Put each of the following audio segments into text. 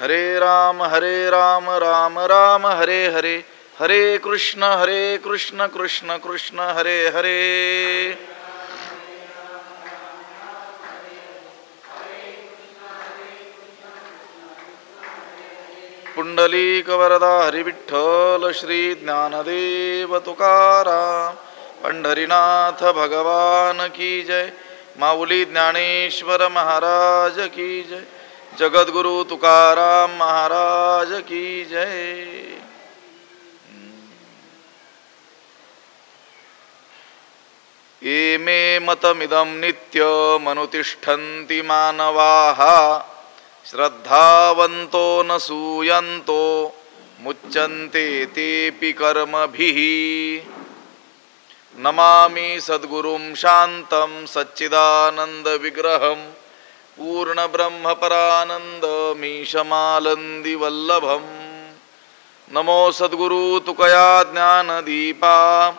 हरे राम राम राम हरे हरे, हरे कृष्ण कृष्ण कृष्ण हरे हरे. पुंडलीक वरदा हरिविठ्ठल श्री ज्ञानदेव तुकाराम. पंढरीनाथ भगवान की जय. माऊली ज्ञानेश्वर महाराज की जय. जगद्गुरु तुकाराम महाराज की जय. ये मे मतमिदं नित्यमनुतिष्ठन्ति मानवाः श्रद्धावन्तो न सूयन्तो मुच्यन्ते तेऽपि कर्मभिः. नमामि सद्गुरुं शान्तं सच्चिदानन्दविग्रहं पूर्णब्रह्मपरानन्दमीशमालन्दिवल्लभं. नमो सद्गुरु तुकया ज्ञानदीपा.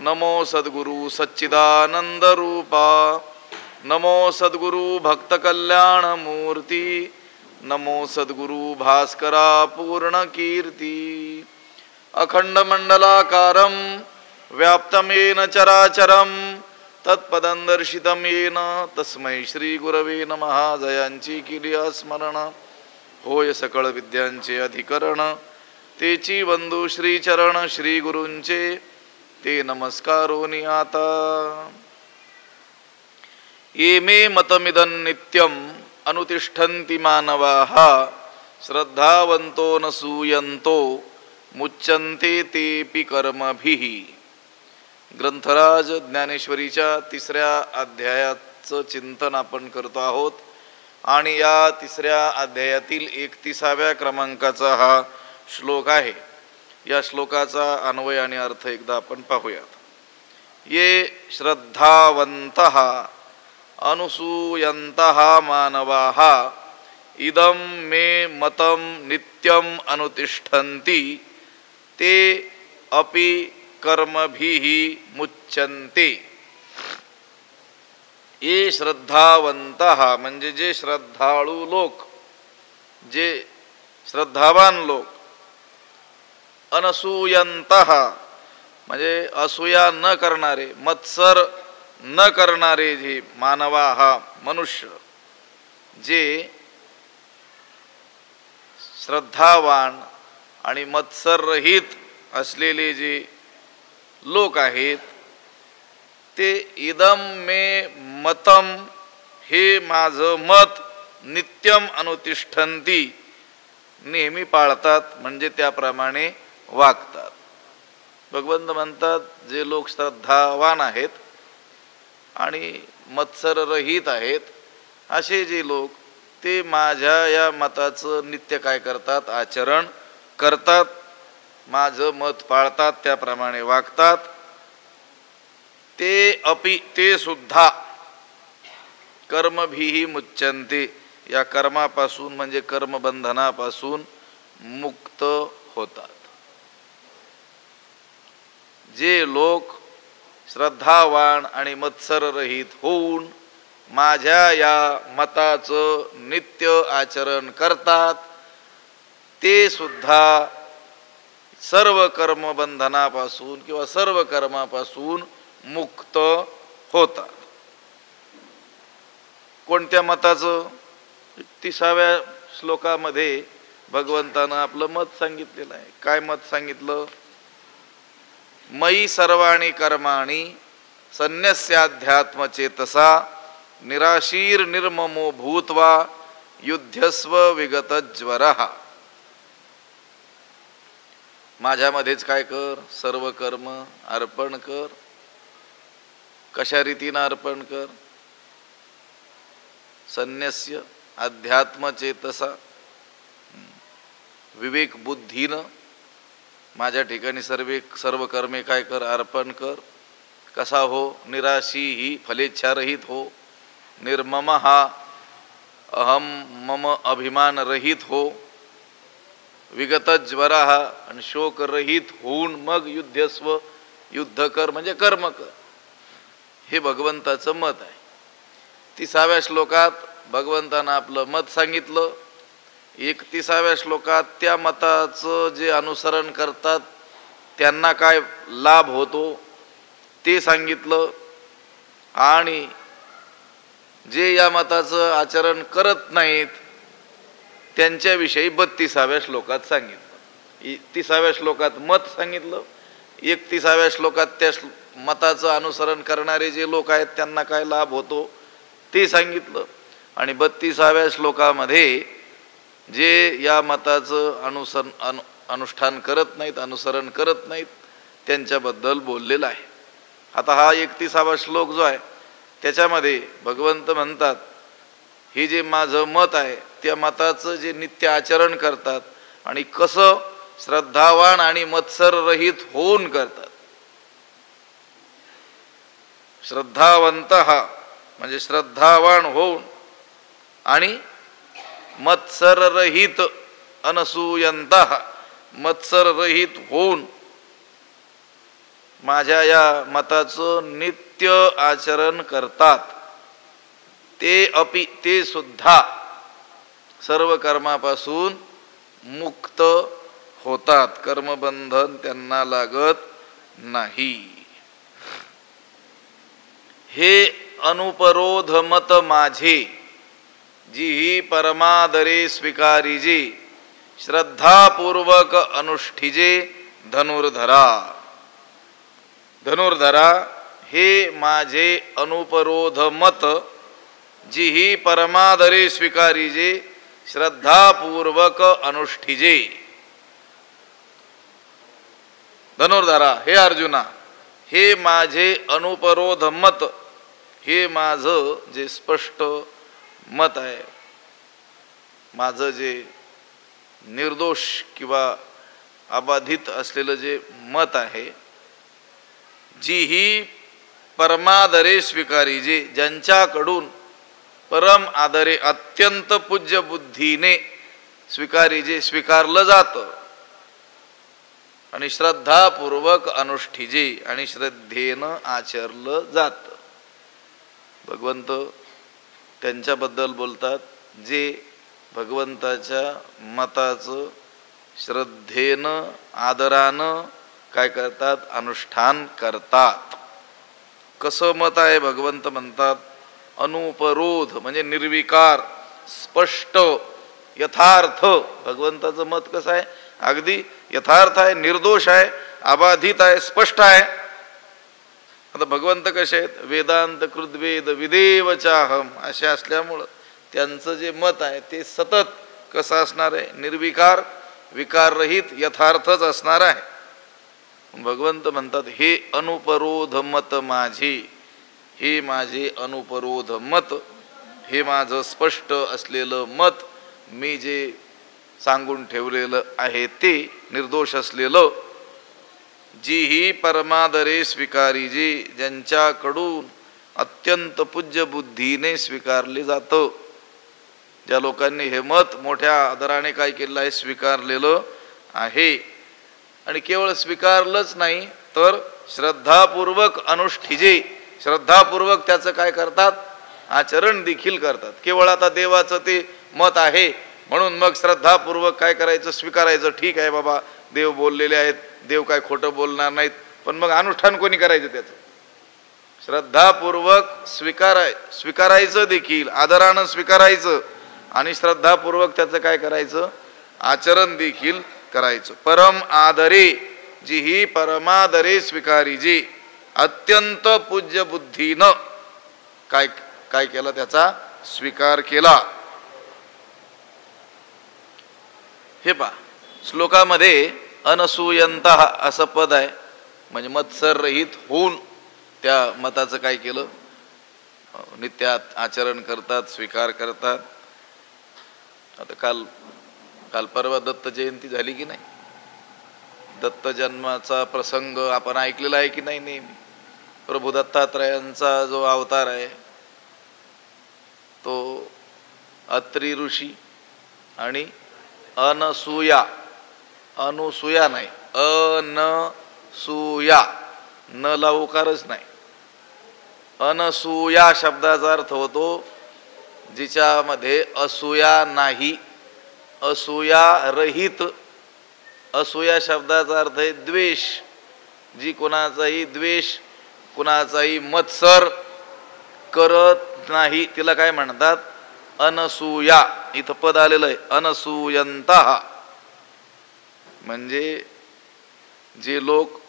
नमो सद्गुरु सच्चिदानंद रूपा. नमो सद्गुरु भक्तकल्याण मूर्ती. नमो सद्गुरु भास्करा पूर्ण कीर्ती. अखंड मंडलाकारं व्याप्तं येन चराचरं तत्पदं दर्शितं येन तस्मै श्री गुरवे नमः. जयांची केली स्मरण होय सकळ विद्यांचे अधिकरण. तेची वंदू श्री चरण श्री गुरूंचे ते नमस्कारोनी आता. ये मे मतमिदं नित्यं अनुतिष्ठन्ति मानवाः श्रद्धावन्तो न सूयन्तो मुच्यन्ते तेऽपि कर्मभिः. ग्रंथराज ज्ञानेश्वरीच्या 3ऱ्या अध्यायाचं चिंतन आपण करतो आहोत आणि या 3ऱ्या अध्यायातील 31व्या क्रमांकाचा हा श्लोक आहे. या श्लोकाचा अन्वय आणि अर्थ एकदा आपण पाहूयात. ये श्रद्धावन्तः अनुसूयन्तः मानवाः इदं मे मतं नित्यं अनुतिष्ठन्ति ते अपि कर्मभिः मुच्यन्ते. ये श्रद्धावन्तः म्हणजे जे श्रद्धाळू लोक, जे श्रद्धावान लोक. अनसूयंतः म्हणजे असूया न करणारे, मत्सर न करणारे जे मानवा हा मनुष्य, जे श्रद्धावान आणि मत्सर रहित असलेले जे लोक आहेत ते इदम मे मतम हे माझं मत नित्यम अनुतिष्ठन्ति नेहमी पाळतात म्हणजे त्याप्रमाणे वागतात. भगवंत म्हणतात जे लोक श्रद्धावान आहेत आणि मत्सर रहित आहेत असे जे लोक ते माझ्या या मताचं नित्य काय करतात, आचरण करतात, माझं मत पाळतात, त्याप्रमाणे वागतात. ते सुद्धा कर्मभिः मुच्यन्ते या कर्मापासून म्हणजे कर्मबंधनापासून मुक्त होतात. जे लोक श्रद्धावान आणि मत्सर रहित होऊन माझ्या या मताचं नित्य आचरण करतात ते सुद्धा सर्व कर्मबंधनापासून किंवा सर्व कर्मापासून मुक्त होतात. कोणत्या मताचं? 30व्या श्लोकामध्ये भगवंतानं आपलं मत सांगितलेलं आहे. काय मत सांगितलं? मयि सर्वाणि कर्माणि संन्यस्याध्यात्मचेतसा निराशीर निर्ममो भूत्वा युध्यस्व विगतज्वरः. माझ्यामध्येच काय कर, सर्व कर्म अर्पण कर. कशा रीतीनं अर्पण कर? संन्यस्य अध्यात्मचेतसा, विवेक बुद्धीनं माझ्या ठिकाणी सर्व कर्मे काय कर, अर्पण कर. कसा हो? निराशी ही फलेच्छारहित हो. निर्मम हा अहम मम अभिमान रहित हो. विगतज्वर हा आणि शोक रहित होऊन मग युद्धस्व, युद्ध कर म्हणजे कर्म कर. हे भगवंताचं मत आहे. 30व्या श्लोकात भगवंतानं आपलं मत सांगितलं 31व्या श्लोकात त्या मताचं जे अनुसरण करतात त्यांना काय लाभ होतो ते सांगितलं, आणि जे या मताचं आचरण करत नाहीत त्यांच्याविषयी 32व्या श्लोकात सांगितलं. 30व्या श्लोकात मत सांगितलं, 31व्या श्लोकात त्या मताचं अनुसरण करणारे जे लोक आहेत त्यांना काय लाभ होतो ते सांगितलं, आणि 32व्या श्लोकामध्ये जे या मताचं अनुष्ठान करत नाहीत, अनुसरण करत नाहीत त्यांच्याबद्दल बोललेलं आहे. आता हा 31वा श्लोक जो आहे त्याच्यामध्ये भगवंत म्हणतात, हे जे माझं मत आहे त्या मताचं जे नित्य आचरण करतात आणि कसं श्रद्धावान आणि मत्सररहित होऊन करतात. श्रद्धावंत म्हणजे श्रद्धावान होऊन आणि मत्सररहित अनसूयंत मत्सररहित होऊन माझ्या या मताचं नित्य आचरण करतात, ते सुद्धा सर्व कर्मापासून मुक्त होतात, कर्मबंधन त्यांना लागत नाही. हे अनुपरोध मत माझे, जी ही परमादरे स्वीकारिजे, श्रद्धापूर्वक अनुष्ठिजे धनुर्धरा. धनुर्धरा हे माझे अनुपरोध मत, जी ही परमादरे स्वीकारिजे, श्रद्धापूर्वक अनुष्ठिजे. धनुर्धरा हे अर्जुना, हे माझे अनुपरोध मत, हे माझं जे स्पष्ट मत आहे, माझं जे निर्दोष किंवा अबाधित असलेलं जे मत आहे, जी ही परमादरे स्वीकारी, जे ज्यांच्याकडून परम आदरे अत्यंत पूज्य बुद्धीने स्वीकारी, जे स्वीकारलं जातं, आणि श्रद्धापूर्वक अनुष्ठिजे आणि श्रद्धेनं आचरलं जातं. भगवंत त्यांच्याबद्दल बोलतात जे भगवंताच्या मताचं श्रद्धेनं आदरानं काय करतात, अनुष्ठान करतात. कसं मत आहे भगवंत म्हणतात, अनुपरोध म्हणजे निर्विकार, स्पष्ट, यथार्थ. भगवंताचं मत कसं आहे, अगदी यथार्थ आहे, निर्दोष आहे, अबाधित आहे, स्पष्ट आहे. आता भगवंत कसे आहेत, वेदांत कृद्वेद विदेवचाहम असे असल्यामुळं त्यांचं जे मत आहे ते सतत कसं असणार आहे, निर्विकार, विकाररहित, यथार्थच असणार आहे. भगवंत म्हणतात हे अनुपरोध मत माझे, हे माझे अनुपरोध मत, हे माझं स्पष्ट असलेलं मत, मी जे सांगून ठेवलेलं आहे ते निर्दोष असलेलं, जी ही परमादरे स्वीकारी, जी ज्यांच्याकडून अत्यंत पूज्य बुद्धीने स्वीकारले जातं, ज्या लोकांनी हे मत मोठ्या आदराने काय केलेलं आहे, स्वीकारलेलं आहे. आणि केवळ स्वीकारलंच नाही तर श्रद्धापूर्वक अनुष्ठिजे, श्रद्धापूर्वक त्याचं काय करतात, आचरण देखील करतात. केवळ आता देवाचं ते मत आहे म्हणून मग श्रद्धापूर्वक काय करायचं, स्वीकारायचं, ठीक आहे बाबा देव बोललेले आहेत, देव काय खोटं बोलणार नाहीत, पण मग अनुष्ठान कोणी करायचं त्याचं, श्रद्धापूर्वक स्वीकारायचं देखील, आदरानं स्वीकारायचं आणि श्रद्धापूर्वक त्याचं काय करायचं, आचरण देखील करायचं. परम आदरे, जी ही परमादरे स्वीकारी, जी अत्यंत पूज्य बुद्धीनं काय काय केलं, त्याचा स्वीकार केला. हे पहा श्लोकामध्ये अनसूयंत असं पद आहे, म्हणजे मत्सररहित होऊन त्या मताचं काय केलं, नित्य आचरण करतात, स्वीकार करतात. आता काल परवा दत्त जयंती झाली की नाही, दत्त जन्माचा प्रसंग आपण ऐकलेला आहे की नाही नेहमी. प्रभू दत्तात्रयांचा जो अवतार आहे तो अत्री ऋषी आणि अनुसूया नाही, अनसूया, न लवकारच नाही, अनसूया शब्दाचा अर्थ होतो जिच्यामध्ये असूया नाही, असूया रहित. असूया शब्दाचा अर्थ आहे द्वेष. जी कोणाचाही द्वेष, कुणाचाही मत्सर करत नाही तिला काय म्हणतात? अनसूया. इथं पद आलेलं आहे अनसूयंतः. म्हणजे जे लोक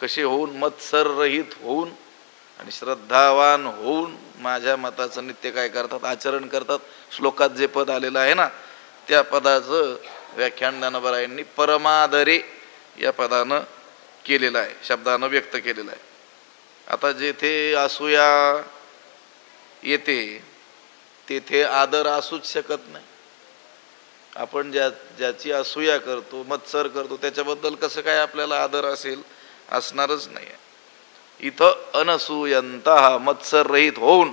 कसे होऊन मत्सर रहित होऊन आणि श्रद्धावान होऊन माझ्या मताचं नित्य काय करतात? आचरण करतात. श्लोकात जे पद आलेलं आहे ना, त्या पदाचं व्याख्यान ज्ञानोबा परमादरे या पदानं केलेलं आहे, शब्दानं व्यक्त केलेलं आहे. आता जेथे असूया येते तेथे आदर असूच शकत नाही. आपण ज्याची असूया करतो, मत्सर करतो, त्याच्याबद्दल कसं काय आपल्याला आदर असेल? असणारच नाही. इथं अनसूयंतः, मत्सर रहित होऊन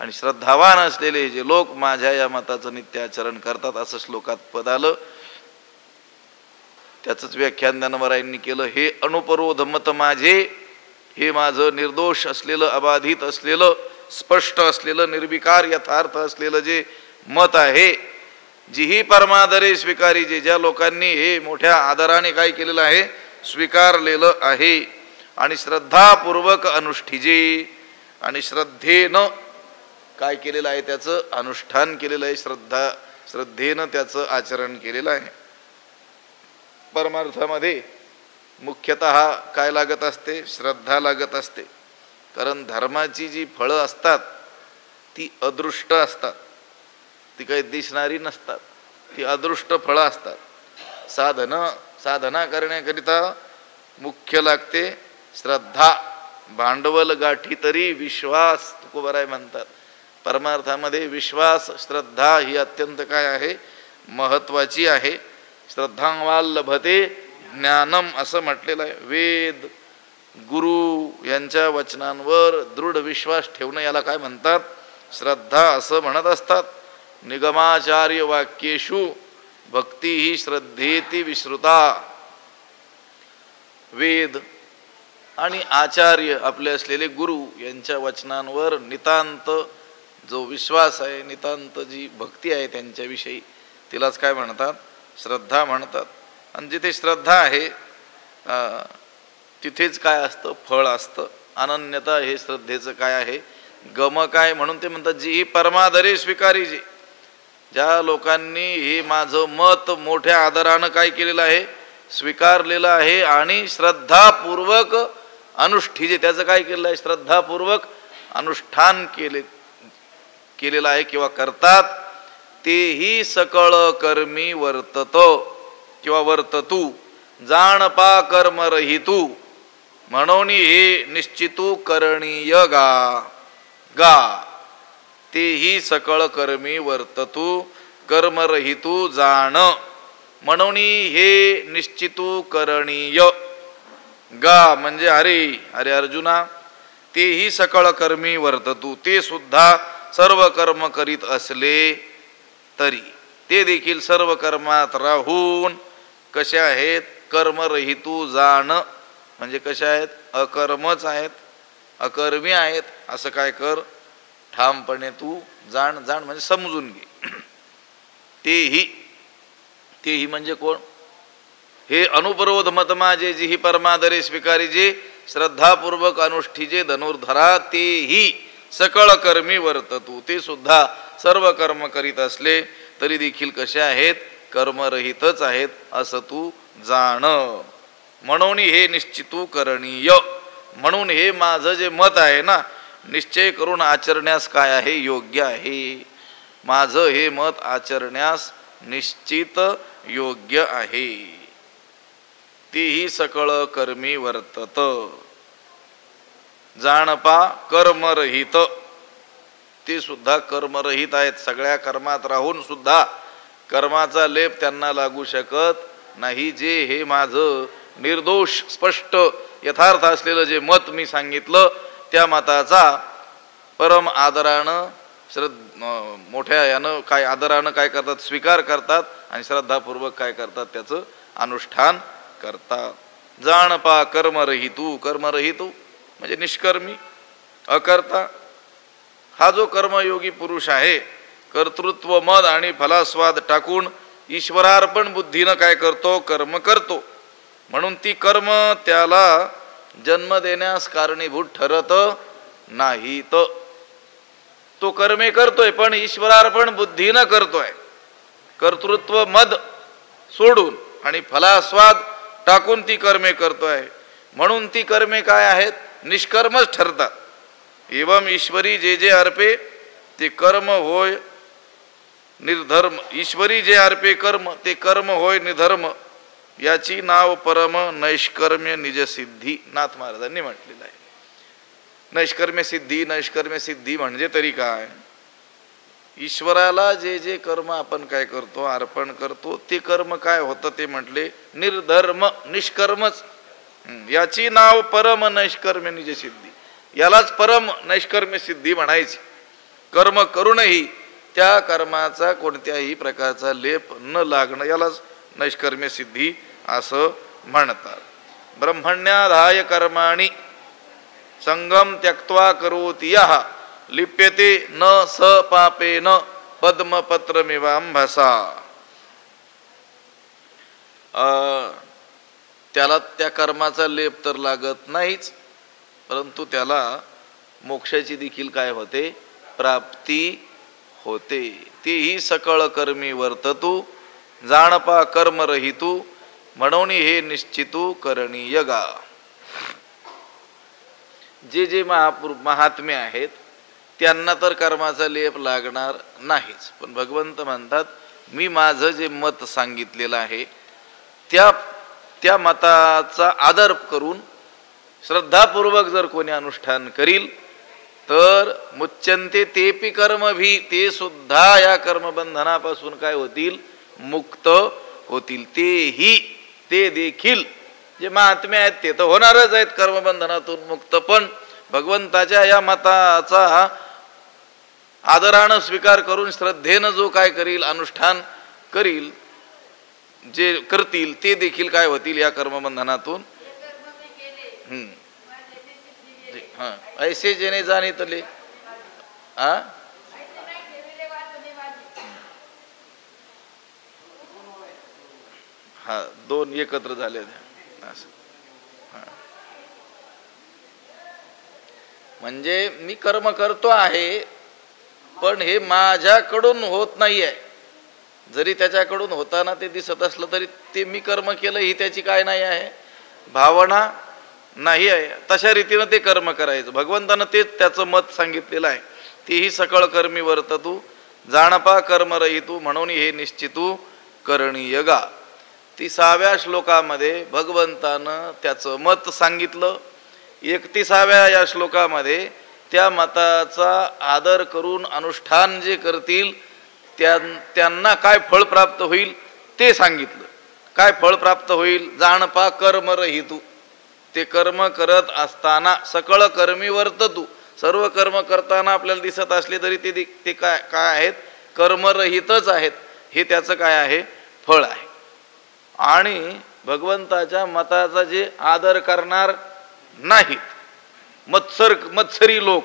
आणि श्रद्धावान असलेले जे लोक माझ्या या मताचं नित्य आचरण करतात असं श्लोकात पद आलं. त्याचंच व्याख्यान ज्ञानोबांनी केलं. हे अनुपरोध मत माझे, हे माझं निर्दोष असलेलं, अबाधित असलेलं, स्पष्ट असलेलं, निर्विकार यथार्थ असलेलं जे मत आहे, जीही परमादरे स्वीकारी, जे ज्या लोकांनी हे मोठ्या आदराने काय केलेलं आहे? स्वीकारलेलं आहे. आणि श्रद्धापूर्वक अनुष्ठिजे, आणि श्रद्धेनं काय केलेलं आहे? त्याचं अनुष्ठान केलेलं आहे. श्रद्धेनं त्याचं आचरण केलेलं आहे. परमार्थामध्ये मुख्यतः काय लागत असते? श्रद्धा लागत असते. कारण धर्माची जी फळं असतात ती अदृष्ट असतात, ती काही दिसणारी नसतात, ती अदृष्ट फळं असतात. साधना करण्याकरिता मुख्य लागते श्रद्धा. भांडवल गाठी तरी विश्वास, तुकोबाराय म्हणतात. परमार्थामध्ये विश्वास, श्रद्धा ही अत्यंत काय आहे? महत्वाची आहे. श्रद्धावान लभते ज्ञानम असं म्हटलेलं आहे. वेद, गुरु यांच्या वचनांवर दृढ विश्वास ठेवणं याला काय म्हणतात? श्रद्धा असं म्हणत असतात. निगमाचार्य वाक्येषु भक्ती ही श्रद्धेती विश्रुता. वेद आणि आचार्य आपले असलेले गुरु यांच्या वचनांवर नितांत जो विश्वास आहे, नितांत जी भक्ती आहे त्यांच्याविषयी, तिलाच काय म्हणतात? श्रद्धा म्हणतात. आणि जिथे श्रद्धा आहे तिथेच काय असतं? फळ असतं. अनन्यता हे श्रद्धेचं काय आहे? गम काय? म्हणून ते म्हणतात जी ही परमादरे स्वीकारी, जे ज्या लोकांनी हे माझं मत मोठ्या आदरानं काय केलेलं आहे? स्वीकारलेलं आहे. आणि श्रद्धापूर्वक अनुष्ठिजे, त्याचं काय केलेलं आहे? श्रद्धापूर्वक अनुष्ठान केलेलं आहे किंवा करतात. तेही सकळ कर्मी वर्तत किंवा वर्ततू, जाणपा कर्म रहितू, म्हणून हे निश्चितू करणीय गा. तेही सकळ कर्मी वर्ततू, कर्मरहितू जाण, म्हणून हे निश्चितू करणीय गा. म्हणजे अरे अर्जुना, तेही सकळ कर्मी वर्ततू, ते सुद्धा सर्व कर्म करीत असले तरी ते देखील सर्व कर्मात राहून कसे आहेत? कर्मरहितू जाण. म्हणजे कशा आहेत? अकर्मच आहेत, अकर्मी आहेत असं काय कर? ठामपणे तू जाण म्हणजे समजून घे. तेही म्हणजे कोण? हे अनुपरोध मत माझे, जी ही परमादरे स्वीकारी, जे श्रद्धापूर्वक अनुष्ठिजे धनुर्धरा, तेही सकळ कर्मी वर्ततू, ते सुद्धा सर्व कर्म करीत असले तरी देखील कसे आहेत? कर्मरहितच आहेत असं तू जाण. म्हणून हे निश्चितू करणीय, म्हणून हे माझं जे मत आहे ना, निश्चय करून आचरण्यास काय आहे? योग्य आहे. माझं हे मत आचरण्यास निश्चित योग्य आहे. तेही सकळ कर्मी वर्तत. जाणपा कर्मरहित, ते सुद्धा कर्मरहित आहेत. सगळ्या कर्मात राहून सुद्धा कर्माचा लेप त्यांना लागू शकत नाही. जे हे माझं निर्दोष, स्पष्ट, यथार्थ असलेलं जे मत मी सांगितलं, त्या मताचा परम आदरानं, मोठ्या यानं काय आदरानं काय करतात? स्वीकार करतात आणि श्रद्धापूर्वक काय करतात? त्याचं अनुष्ठान करतात. जाणपा कर्मरहितू, कर्मरहितू म्हणजे निष्कर्मी, अकर्ता. हा जो कर्मयोगी पुरुष आहे, कर्तृत्व, मद आणि फलास्वाद टाकून ईश्वरार्पण बुद्धीनं काय करतो? कर्म करतो. म्हणून ती कर्म त्याला जन्म देण्यास कारणीभूत ठरत नाहीत. तो कर्मे करतोय पण ईश्वरार्पण बुद्धीनं करतोय. कर्तृत्व मद सोडून आणि फलास्वाद टाकून ती कर्मे करतोय. म्हणून ती कर्मे काय आहेत? निष्कर्मच ठरतात. एवं ईश्वरी जे जे अर्पे ते कर्म होय निर्धर्म. ईश्वरी जे अर्पे कर्म ते कर्म होय निधर्म. याची नाव परम नैष्कर्म्य निजसिद्धी. नाथ महाराजांनी म्हटलेलं आहे. नैष्कर्म्य सिद्धी, नैष्कर्म्य सिद्धी म्हणजे तरी काय? ईश्वराला जे जे कर्म आपण काय करतो, अर्पण करतो, ते कर्म काय होतं ते म्हटले निर्धर्म, निष्कर्मच. याची नाव परम नैष्कर्म्य निजसिद्धी. यालाच परम नैष्कर्म्य सिद्धी म्हणायची. कर्म करूनही त्या कर्माचा कोणत्याही प्रकारचा लेप न लागणं यालाच नैष्कर्म्य सिद्धी असं म्हणतात. ब्रह्मण्याधाय कर्माणि संगम त्यक्त्वा करोति यः लिप्यते न स पापेन पद्मपत्रमिवांभसा. त्याला त्या कर्माचा लेप तर लागत नाहीच, परंतु त्याला मोक्षाची देखील काय होते? प्राप्ती होते. तेही सकळ कर्मी वर्ततु जाणपा कर्म रहितू म्हणून हे निश्चितू करणीय गा. जे जे महात्मे आहेत त्यांना तर कर्माचा लेप लागणार नाहीच, पण भगवंत म्हणतात मी माझं जे मत सांगितलेलं आहे त्या मताचा आदर करून श्रद्धापूर्वक जर कोणी अनुष्ठान करील तर मुच्यंते तेपि कर्म भी, ते सुद्धा या कर्मबंधनापासून काय होतील? मुक्त होतील. ते देखील जे महात्मे आहेत ते तर होणारच आहेत कर्मबंधनातून मुक्त, पण भगवंताच्या या मताचा आदरानं स्वीकार करून श्रद्धेनं जो काय करील, अनुष्ठान करील, जे करतील ते देखील काय होतील? या कर्मबंधनातून ऐसे जेणे जाणे तले दोन एकत्र झाले. म्हणजे मी कर्म करतो आहे पण हे माझ्याकडून होत नाहीये. जरी त्याच्याकडून होताना ते दिसत असलं तरी ते मी कर्म केलं ही त्याची काय नाही आहे? भावना नाही आहे. तशा रीतीनं ते कर्म करायचं. भगवंतानं तेच त्याचं मत सांगितलेलं आहे. तेही सकळ कर्मी वर्ततू जाणपा कर्म रहितू म्हणून हे निश्चितू करणीय गा. 30व्या श्लोकामध्ये भगवंतानं त्याचं मत सांगितलं. 31व्या या श्लोकामध्ये त्या मताचा आदर करून अनुष्ठान जे करतील त्यांना काय फळ प्राप्त होईल ते सांगितलं. काय फळ प्राप्त होईल? जाणपा कर्म रहितू. ते कर्म करत असताना सकळ कर्मी वर्ततू. सर्व कर्म करताना आपल्याला दिसत असले तरी ते काय आहेत? कर्मरहितच आहेत. हे त्याचं काय आहे? फळ आहे. आणि भगवंताच्या मताचा जे आदर करणार नाहीत, मत्सरी लोक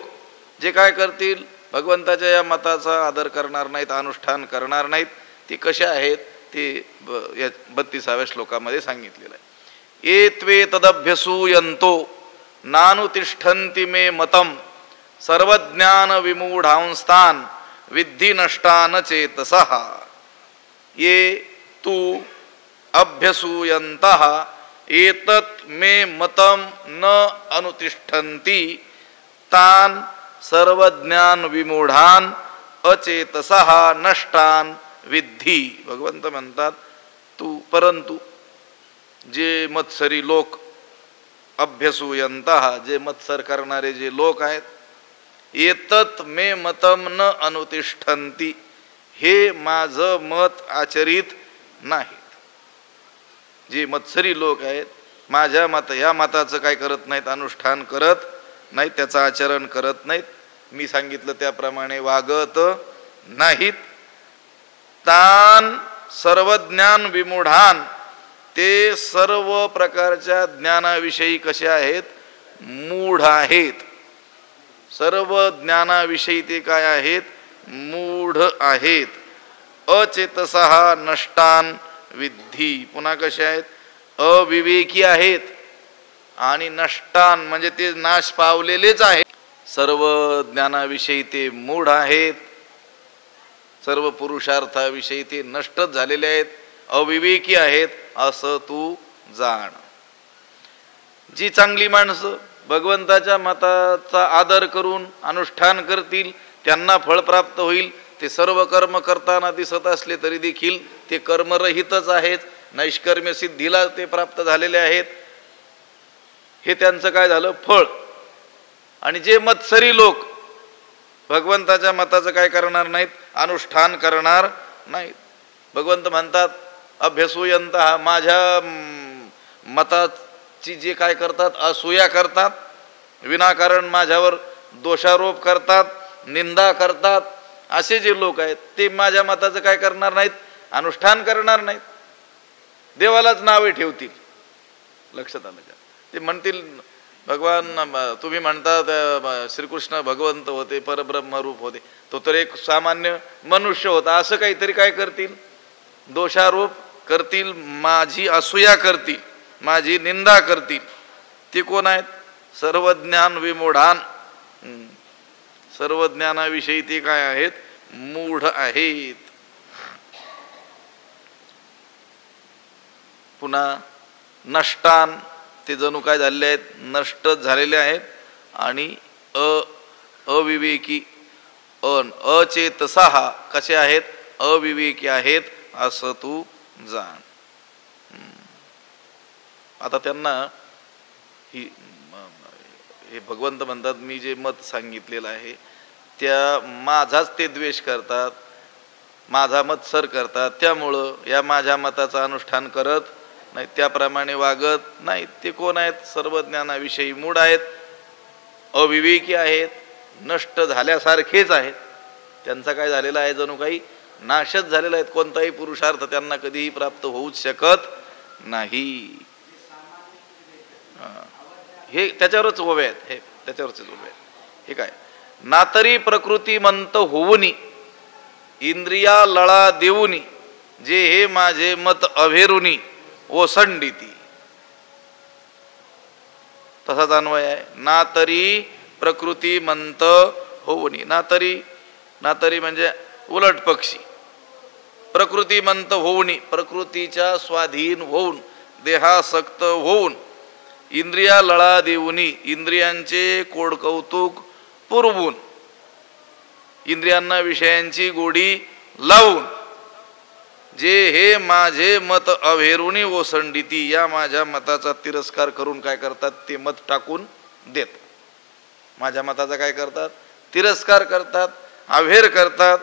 जे काय करतील? भगवंताच्या या मताचा आदर करणार नाहीत, अनुष्ठान करणार नाहीत, ते कशा आहेत? ते 32व्या श्लोकामध्ये सांगितलेलं आहे. ये त्वे तदभ्यसूयन्तो नानुतिष्ठन्ति मे मतम सर्वज्ञान विमूढांस्तान विद्धि नष्टान चेतसः. ये तू अभ्यसूयन्तः एतत् मे मतम न अनुतिष्ठन्ति तान सर्वज्ञान विमूढान अचेतसः नष्टान विद्धि. भगवंत म्हणतात तू परंतु जे मत्सरी लोक, अभ्यसूयन्तः जे मत्सर करणारे जे लोक आहेत, एतत् मे मतम न अनुतिष्ठन्ति हे माझं मत आचरित नाहीत. जे मत्सरी लोक आहेत माझ्या या मताचं काय करत नाहीत? अनुष्ठान करत नाहीत, त्याचं आचरण करत नाहीत, मी सांगितलं त्याप्रमाणे वागत नाहीत. तान सर्वज्ञान विमूढान, ते सर्व प्रकारच्या ज्ञानाविषयी कसे आहेत? मूढ आहेत. सर्व ज्ञानाविषयी ते काय आहेत? मूढ आहेत. अचेतसः नष्टान विद्धी. पुन्हा कसे आहेत? अविवेकी आहेत आणि नष्टान म्हणजे ते नाश पावलेलेच आहेत. सर्व ज्ञानाविषयी ते मूढ आहेत, सर्व पुरुषार्थाविषयी ते नष्टच झालेले आहेत, अविवेकी आहेत असं तू जाण. जी चांगली माणसं भगवंताच्या मताचा आदर करून अनुष्ठान करतील त्यांना फळ प्राप्त होईल. ते सर्व कर्म करताना दिसत असले तरी देखील ते कर्मरहितच आहेत, नैष्कर्म्य सिद्धीला ते प्राप्त झालेले आहेत. हे त्यांचं काय झालं? फळ. आणि जे मत्सरी लोक भगवंताच्या मताचं काय करणार नाहीत? अनुष्ठान करणार नाहीत. भगवंत म्हणतात अभ्यसूयंत, माझ्या मताची जे काय करतात, असूया करतात, विनाकारण माझ्यावर दोषारोप करतात, निंदा करतात, असे जे लोक आहेत ते माझ्या मताचं काय करणार नाहीत? अनुष्ठान करणार नाहीत. देवालाच नावे ठेवतील. लक्षात आलं का? ते म्हणतील भगवान, तुम्ही म्हणता श्रीकृष्ण भगवंत होते, परब्रह्म रूप होते, तो तर एक सामान्य मनुष्य होता, असं काहीतरी काय करतील? दोषारोप करतील, माझी असूया करतील, माझी निंदा करतील. ते कोण आहेत? सर्वज्ञान विमूढान. सर्व ज्ञानाविषयी ते काय आहेत? मूढ आहेत. पुन्हा नष्टान, ते जणू काय झालेले आहेत? नष्ट झालेले आहेत. आणि अविवेकी, अचेतसः कसे आहेत? अविवेकी आहेत असं तू जाण. आता त्यांना हे भगवंत म्हणतात मी जे मत सांगितलेलं आहे त्या माझाच ते द्वेष करतात, माझा मत्सर करतात, त्यामुळं या माझ्या मताचं अनुष्ठान करत नाही, त्याप्रमाणे वागत नाहीत. ते कोण आहेत? सर्व ज्ञानाविषयी मूढ आहेत, अविवेकी आहेत, नष्ट झाल्यासारखेच आहेत. त्यांचा काय झालेला आहे? जणू काही नाशच झालेला आहे. कोणताही पुरुषार्थ त्यांना कधीही प्राप्त होऊच शकत नाही. हे त्याच्यावरच उभे आहेत, हे त्याच्यावरच उभे आहेत. हे काय? नातरी प्रकृतिमंत होऊनी, इंद्रिया लळा देऊनी, जे हे माझे मत अभेरुनी ओसंडिती. तसाच अन्वय आहे. नातरी प्रकृतिमंत होऊनी. नातरी म्हणजे उलट पक्षी. प्रकृतिमंत होऊनी, प्रकृतीच्या स्वाधीन होऊन, देहासक्त होऊन, इंद्रिया लळा देऊनी, इंद्रियांचे कोडकौतुक पुरवून, इंद्रियांना विषयांची गोडी लावून, जे हे माझे मत अभेरुनी ओसंडिती, या माझ्या मताचा तिरस्कार करून काय करतात? ते मत टाकून देतात. माझ्या मताचा काय करतात? तिरस्कार करतात, अभेर करतात.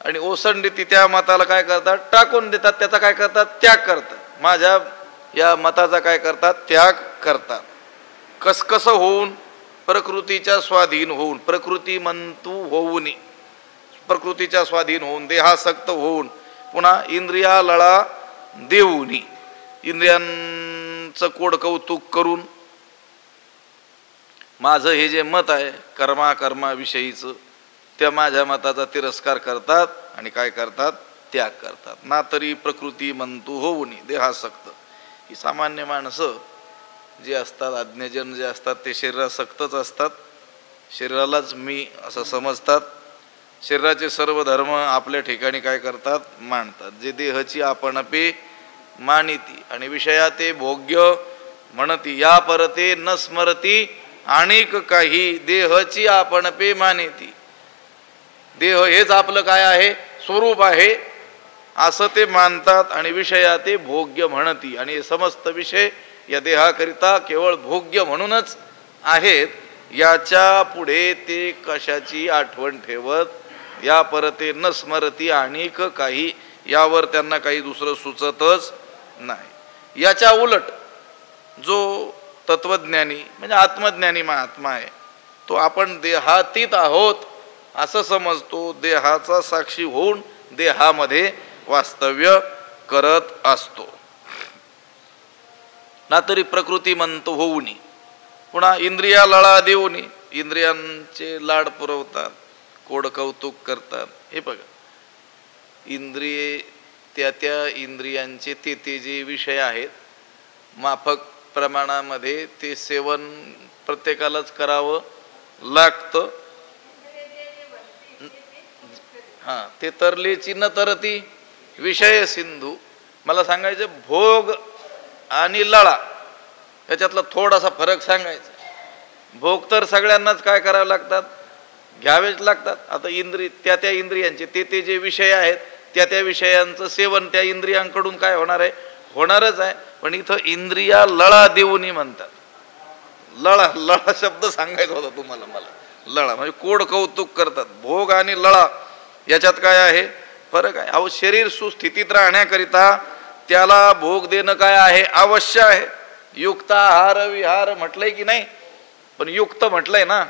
आणि ओसंडिती, त्या मताला काय करतात? टाकून देतात. त्याचा काय करतात? त्याग करतात. माझ्या या मताचा काय करतात? त्याग करतात. कसं होऊन? प्रकृतीच्या स्वाधीन होऊन, प्रकृतिमंतू होऊनी, प्रकृतीच्या स्वाधीन होऊन, देहासक्त होऊन, पुन्हा इंद्रिया लळा देऊनी, इंद्रियांचं कोड कौतुक करून, माझं हे जे मत आहे कर्माविषयीचं, त्या माझ्या मताचा तिरस्कार करतात आणि काय करतात? त्याग करतात. ना तरी प्रकृतिमंतू होऊनी, देहासक्त. ही सामान्य माणसं जे असतात, अज्ञजन जे असतात, ते शरीरासक्तच असतात, शरीरालाच मी असं समजतात. शरीराचे सर्व धर्म आपल्या ठिकाणी काय करतात? मांडतात. जे देहची आपणपे मानिती आणि विषया ते भोग्य म्हणती, या परते न स्मरती आणिक काही, देहची आपणपे मानिती. देह हेच आपलं काय आहे? स्वरूप आहे असं ते मानतात आणि विषया ते भोग्य म्हणती. आणि हे समस्त विषय या देहाकरिता केवळ भोग्य म्हणूनच आहेत. याच्या पुढे ते कशाची आठवण ठेवत, या परते न स्मरती आणिक काही, यावर त्यांना काही दुसरं सुचतच नाही. याच्या उलट जो तत्वज्ञानी म्हणजे आत्मज्ञानी महात्मा आहे, तो आपण देहातीत आहोत असं समजतो, देहाचा साक्षी होऊन देहामध्ये वास्तव्य करत असतो. ना तरी प्रकृतिमंत होऊनी, पुन्हा इंद्रिया लळा देऊनी, इंद्रियांचे लाड पुरवतात, कोड कौतुक करतात. हे बघा, इंद्रिये त्या त्या इंद्रियांचे ते जे विषय आहेत माफक प्रमाणामध्ये ते सेवन प्रत्येकालाच करावं लागतं. हां, ते तरलेची न तरती विषय सिंधू. मला सांगायचं भोग आणि लळा याच्यातला थोडासा फरक सांगायचा. भोग तर सगळ्यांनाच काय करावे लागतात, घ्यावेच लागतात. आता त्या त्या इंद्रियांचे ते जे विषय आहेत त्या विषयांचं सेवन त्या इंद्रियांकडून काय होणार आहे, होणारच आहे. पण इथं इंद्रिया लळा देऊनी म्हणतात. लळा शब्द सांगायचा होता तुम्हाला मला. लळा म्हणजे कोड कौतुक करतात. भोग आणि लळा याच्यात काय आहे, फरक आहे. अहो, शरीर सुस्थितीत राहण्याकरिता त्याला भोग देणं काय आहे, अवश्य आहे. युक्त आहार विहार म्हटलंय की नाही, पण युक्त म्हटलंय ना,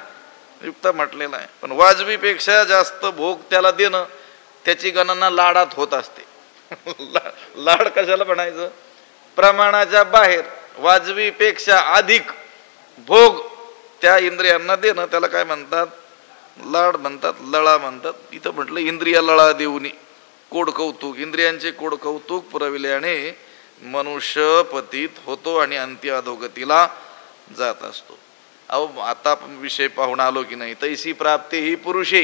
युक्त म्हटलेलं आहे. पण वाजवीपेक्षा जास्त भोग त्याला देणं त्याची गणना लाडात होत असते. लाड कशाला म्हणायचं, प्रमाणाच्या बाहेर वाजवीपेक्षा अधिक भोग त्या इंद्रियांना देणं त्याला काय म्हणतात, लाड म्हणतात, लळा म्हणतात. इथं म्हटलं इंद्रिया लळा देऊनी कोड कौतुक, इंद्रियांचे कोड कौतुक पुरविल्याने मनुष्य पतित होतो आणि अंत्य अधोगतीला जात असतो. अहो, आता विषय पाहून आलो की नाही, तैसी प्राप्ती ही पुरुषे,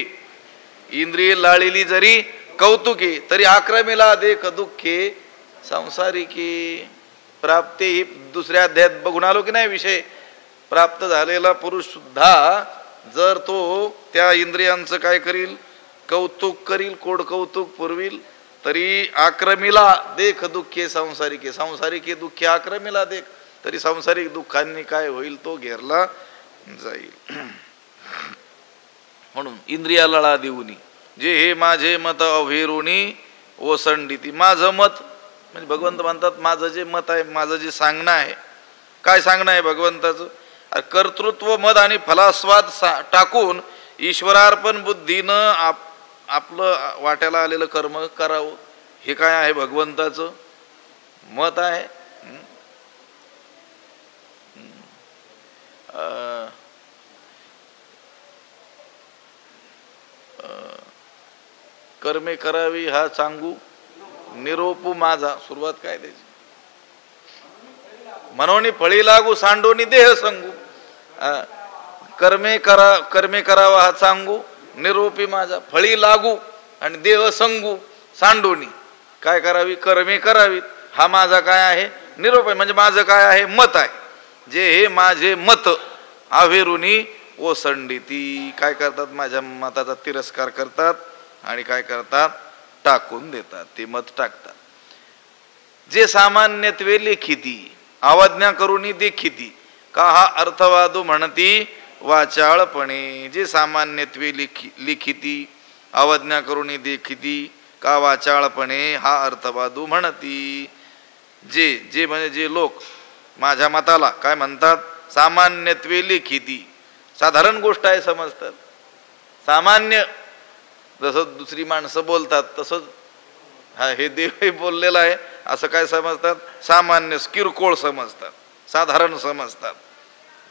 इंद्रिय लाळलेली जरी कौतुके तरी आक्रमेला देख दुःखे संसारिके. प्राप्ती ही दुसऱ्या अध्यायात बघून आलो की नाही विषय. प्राप्त झालेला पुरुष सुद्धा जर तो त्या इंद्रियांचं काय करील, कौतुक करील, कोड कौतुक पुरविल, तरी आक्रमीला देख दुःखे संसारिके, संसारिके दुःखे आक्रमीला देख, तरी संसारिक दुःखांनी काय होईल, तो घेरला जाईल. म्हणून इंद्रिया लळा देऊनी जे हे माझे मत अभेरुणी ओसंडिती. माझं मत म्हणजे भगवंत म्हणतात माझं जे मत आहे, माझं जे सांगणं आहे, काय सांगणं आहे भगवंताचं, कर्तृत्व मद आणि फलास्वाद टाकून ईश्वरार्पण बुद्धीनं आपलं वाट्याला आलेलं कर्म करावं, हे काय आहे भगवंताचं मत आहे. कर्मे करावी हा सांगू निरोपू माझा. सुरुवात काय त्याची, मनोनी फळी लागू सांडोनी देह संगू. कर्मे करावा हा सांगू निरोपी माझा, फळी लागू आणि देह संगू सांडोनी. काय करावी, कर्मे करावीत, हा माझा काय आहे, निरोप आहे. म्हणजे माझं काय आहे, मत आहे. जे हे माझे मत आवेरुनी ओसंडिती, काय करतात, माझ्या मताचा तिरस्कार करतात आणि काय करतात, टाकून देतात, ते मत टाकतात. जे सामान्यत्वे लेखिती आवाज्ञा करूनी देखिती का हा अर्थवादू म्हणती वाचाळपणे. जे सामान्यत्वे लिखिती आवाज्ञा करूनी देखिती का वाचाळपणे हा अर्थवादू म्हणती. जे म्हणजे जे लोक माझ्या मताला काय म्हणतात, सामान्यत्वे लिखिती, साधारण गोष्ट आहे समजतात. सामान्य जसं दुसरी माणसं बोलतात तसंच हा हे देव बोललेला आहे असं काय समजतात, सामान्य किरकोळ समजतात, साधारण समजतात.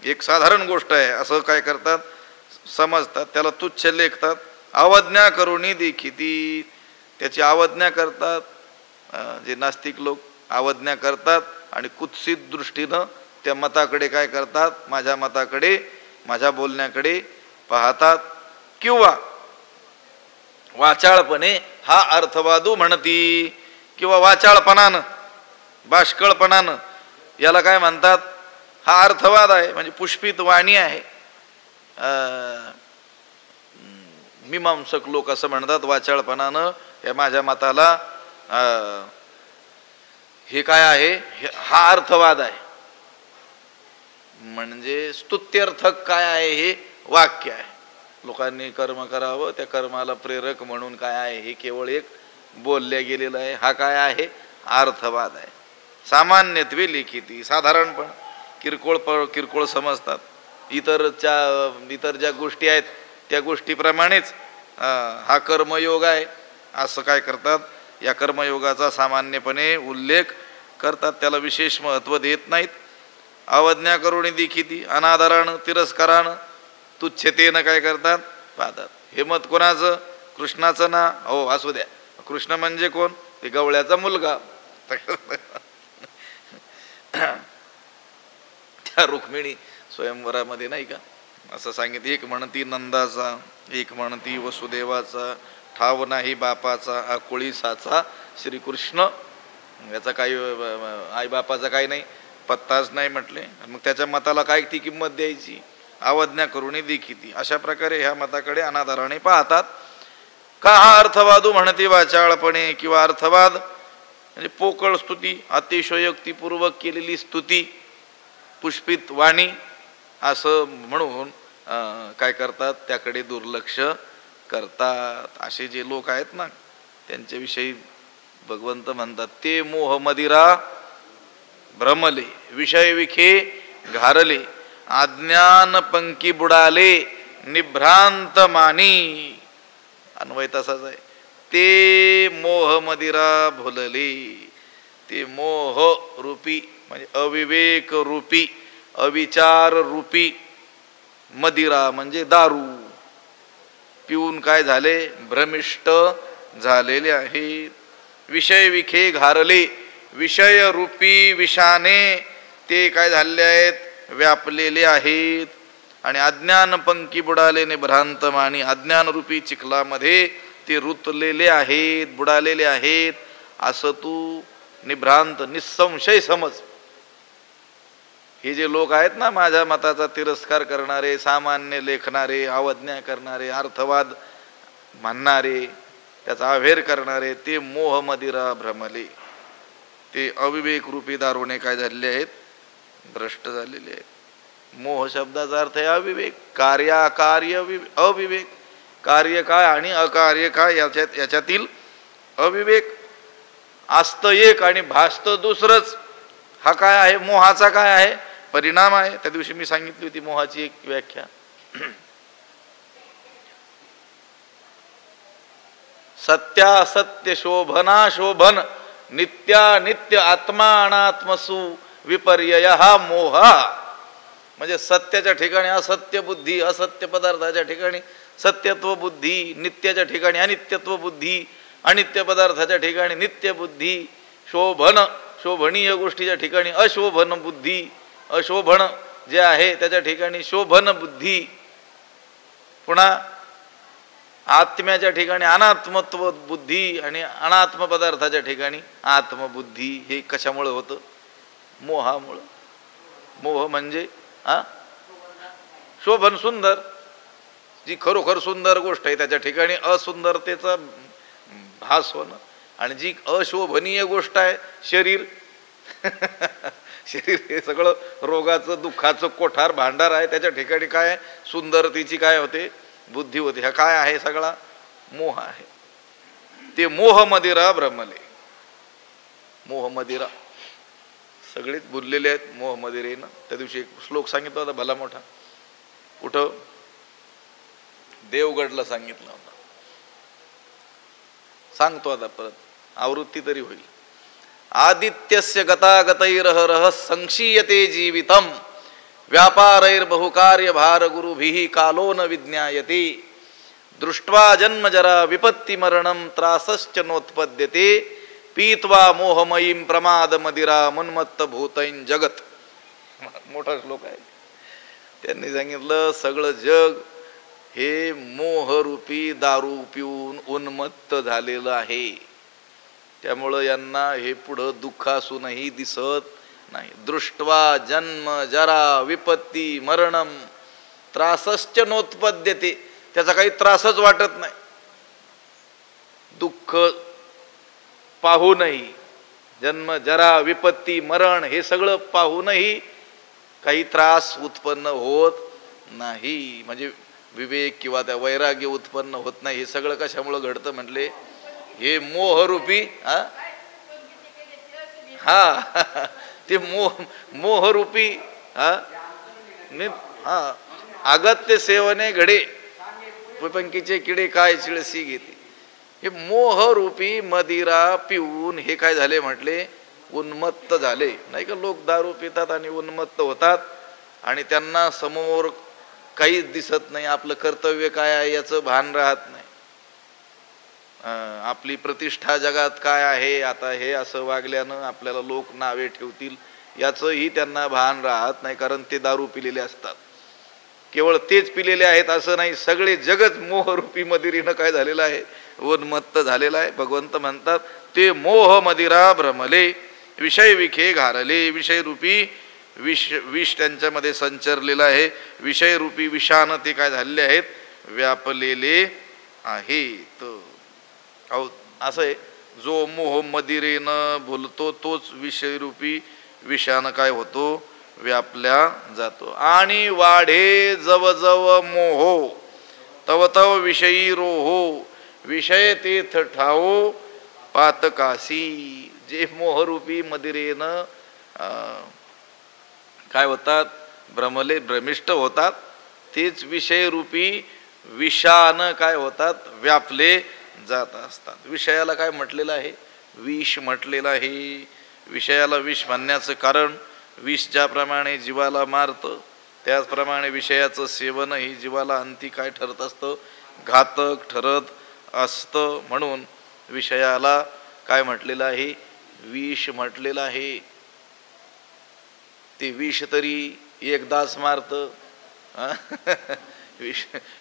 एक साधारण गोष्ट आहे असं काय करतात, समजतात, त्याला तुच्छ लेखतात. अवज्ञा करूनी देखिती, त्याची अवज्ञा करतात. जे नास्तिक लोक अवज्ञा करतात आणि कुत्सित दृष्टीनं त्या मताकडे काय करतात, माझ्या मताकडे, माझ्या बोलण्याकडे पाहतात. किंवा वाचाळपणे हा अर्थवादू म्हणती, किंवा वाचाळपणानं, बाष्कळपणानं, याला काय म्हणतात, हा अर्थवाद आहे, म्हणजे पुष्पित वाणी आहे. मीमांसक लोक असं म्हणतात, वाचाळपणानं या माझ्या मताला हे काय आहे, हा अर्थवाद आहे. म्हणजे स्तुत्यर्थक काय आहे, हे वाक्य आहे. लोकांनी कर्म करावं, त्या कर्माला प्रेरक म्हणून काय आहे, हे केवळ एक बोलल्या गेलेलं आहे. हा काय आहे, अर्थवाद आहे. सामान्यत्वे लिखिती, साधारणपण, किरकोळ समजतात. इतर ज्या गोष्टी आहेत त्या गोष्टीप्रमाणेच हा कर्मयोग आहे असं काय करतात, या कर्मयोगाचा सामान्यपणे उल्लेख करतात, त्याला विशेष महत्त्व देत नाहीत. अवज्ञा करून देखिती, अनादरानं, तिरस्कारानं, तुच्छतेनं काय करतात, पाहतात. हे मत कोणाचं, कृष्णाचं ना, हो असू द्या, कृष्ण म्हणजे कोण? ते गवळ्याचा मुलगा. त्या रुक्मिणी स्वयंवरामध्ये नाही का असं सांगितलं, एक म्हणती नंदाचा, एक म्हणती वसुदेवाचा, ठाव नाही बापाचा आकुळीसाचा श्रीकृष्ण. याचा काही आई बापाचा काही नाही, पत्ताच नाही म्हटले. मग त्याच्या मताला काय ती किंमत द्यायची? अवज्ञा करून देखीती. अशा प्रकारे ह्या मताकडे अनादराने पाहतात. का हा अर्थवादू म्हणते वाचाळपणे, किंवा अर्थवाद म्हणजे पोकळ स्तुती, अतिशयोक्तीपूर्वक केलेली स्तुती, पुष्पित वाणी असं म्हणून काय करतात? त्याकडे दुर्लक्ष करतात. असे जे लोक आहेत ना, त्यांच्याविषयी भगवंत म्हणतात, ते मोह मदिरा भ्रमले, विषय विखे घारले, अज्ञान पंकी बुडाले, निभ्रांत मानी. अन्वय तसाच आहे. ते मोह मदिरा भुलले, ते मोह रूपी म्हणजे अविवेक रूपी, अविचार रूपी मदिरा म्हणजे दारू पिऊन काय झाले? भ्रमिष्ट झालेले आहेत. विषय विखे घारले, विषय रूपी विषाने ते काय झालेले आहेत? व्यापलेले आहेत. आणि अज्ञान पंकी बुडाले भ्रांत मानी, अज्ञान रूपी चिखलामध्ये ते रुतलेले आहेत, बुडालेले आहेत असं तू निभ्रांत निसंशय समज. हे जे लोक आहेत ना, माझ्या मताचा तिरस्कार करणारे, सामान्य लेखणारे, अवज्ञा करणारे, अर्थवाद म्हणणारे, त्याचा अवेर करणारे, ते मोह मदिरा भ्रमले, ते अविवेक रूपी दारूने काय झालेले आहेत? भ्रष्ट झालेले आहेत. मोह शब्दाचा अर्थ आहे अविवेक, कार्याकार्य अविवेक, कार्य काय आणि अकार्य काय याच्यातील अविवेक. असत एक आणि भासत दुसरंच. हा काय आहे? मोहाचा काय आहे? परिणाम आहे. त्या दिवशी मी सांगितली होती मोहाची एक व्याख्या. सत्यासत्य शोभना शोभन, नित्यानित्य आत्मा अनात्मसु विपर्यय हा मोह. म्हणजे सत्याच्या ठिकाणी असत्य बुद्धी, असत्य पदार्थाच्या ठिकाणी सत्यत्व बुद्धी, नित्याच्या ठिकाणी अनित्यत्व बुद्धी, अनित्य पदार्थाच्या ठिकाणी नित्य बुद्धी, शोभन शोभनीय गोष्टीच्या ठिकाणी अशोभन बुद्धी, अशोभन जे आहे त्याच्या ठिकाणी शोभन बुद्धी, पुन्हा आत्म्याच्या ठिकाणी अनात्मत्व बुद्धी आणि अनात्म पदार्थाच्या ठिकाणी आत्मबुद्धी. हे कशामुळे होतं? मोहामुळं. मोह म्हणजे शोभन सुंदर, जी खरोखर सुंदर गोष्ट आहे त्याच्या ठिकाणी असुंदरतेचा भास होणं, आणि जी अशोभनीय गोष्ट आहे शरीर शरीर हे सगळं रोगाचं दुःखाचं कोठार भांडार आहे, त्याच्या ठिकाणी काय सुंदरतेची काय होते? बुद्धी होते. हा काय आहे? सगळा मोह आहे. ते मोह मदिरा भ्रमले. मोह मदिरा सगळेच बुडलेले आहेत मोह मदिरेनं. त्या दिवशी एक श्लोक सांगितला होता भला मोठा. कुठं? देवगडला सांगितलं होता. सांगतो आता परत, आवृत्ती तरी होईल. आदित्यस्य गतागतैरहरः संक्षीयते जीवितम, व्यापारैर्बहुकार्य भार गुरुभिः कालो न विज्ञायते, दृष्ट्वा जन्मजरा विपत्ति मरणं त्रासश्च नोत्पद्यते, पीत्वा मोहमयीं प्रमाद मदिरा मुन्मत्त भूतैन जगत. मोठा श्लोक आहे. त्यांनी सांगितलं सगळं जग हे मोहरूपी दारू पिऊन उन्मत्त झालेलं आहे. त्यामुळं यांना हे पुढं दुःख असूनही दिसत नाही. दृष्ट्वा जन्म जरा विपत्ती मरणम त्रासश्च नोत्पद्यते, त्याचा काही त्रासच वाटत नाही. दुःख पाहूनही, जन्म जरा विपत्ती मरण हे सगळं पाहूनही काही त्रास उत्पन्न होत नाही. म्हणजे विवेक किंवा त्या वैराग्य उत्पन्न होत नाही. हे सगळं कशामुळं घडतं म्हटले? हे मोहरूपी ते मोहरूपी अगत्य सेवने घडे पंकीचे किडे काय चिळसी घेते. हे मोहरूपी मदिरा पिऊन हे काय झाले म्हटले? उन्मत्त झाले. नाही का? लोक दारू पितात आणि उन्मत्त होतात आणि त्यांना समोर काहीच दिसत नाही, आपलं कर्तव्य काय आहे याचं भान राहत नाही. आपली प्रतिष्ठा जगात काय आहे, आता हे असं वागल्यानं आपल्याला लोक नावे ठेवतील याचंही त्यांना भान राहत नाही, कारण ते दारू पिलेले असतात. केवळ तेच पिलेले आहेत असं नाही, सगळे जगच मोहरूपी मदिरीनं काय झालेलं आहे, उन्मत्त झालेला आहे. भगवंत म्हणतात ते मोह मदिरा भ्रमले विषय विखे घारले. विषयरूपी विष त्यांच्यामध्ये संचरलेलं आहे, विषयरूपी विषानं ते काय झालेले आहेत, व्यापलेले आहेत. असं आहे, जो मोह मदिरेनं भुलतो तोच विषयरूपी विषानं काय होतो, व्यापल्या जातो. आणि वाढे जव जव मोहो तव तव विषयी रोहो विषय तीर्थ ठाओ पातकासी. जे मोहरूपी मदिरेनं काय होतात, भ्रमले भ्रमिष्ट होतात, तेच विषयरूपी विषानं काय होतात, व्यापले जात असतात. विषयाला काय म्हटलेलं आहे, विष म्हटलेलं आहे. विषयाला विष म्हणण्याचं कारण, विष ज्याप्रमाणे जीवाला मारतं त्याचप्रमाणे विषयाचं सेवनही जीवाला अंती काय ठरत असतं, घातक ठरत असतं. म्हणून विषयाला काय म्हटलेलं आहे, विष म्हटलेलं आहे. ते विष तरी एकदाच मारतं.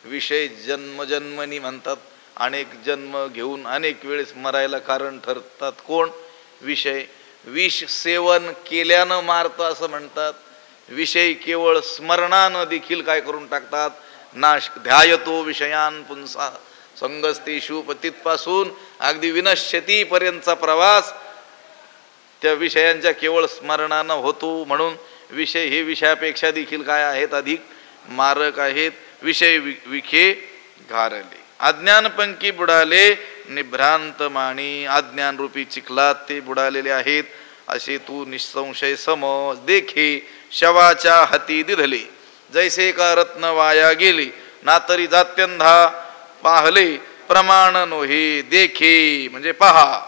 विषय जन्मजन्मनी म्हणतात, अनेक जन्म घेऊन अनेक वेळेस मरायला कारण ठरतात. कोण, विषय. विष सेवन केल्यानं मारतं असं म्हणतात. विषय केवळ स्मरणानं देखील काय करून टाकतात, नाश. ध्यायतो विषयान पुंसा संगस्तेषु. तिथपासून अगदी विनश्यतीपर्यंतचा प्रवास त्या विषयांच्या केवळ स्मरणानं होतो. म्हणून विषय हे विषयापेक्षा देखील काय आहेत, अधिक मारक आहेत. विषय विखे घारले. अज्ञानपंकी बुडाले निभ्रांत माणी. अज्ञान रूपी चिखलात ते बुडालेले आहेत असे तू निसंशय समज. देखे शवाच्या हाती दिधले जैसे का रत्न वाया गेले. ना तरी जात्यंधा पाहले प्रमाण नोहे. देखे म्हणजे पहा,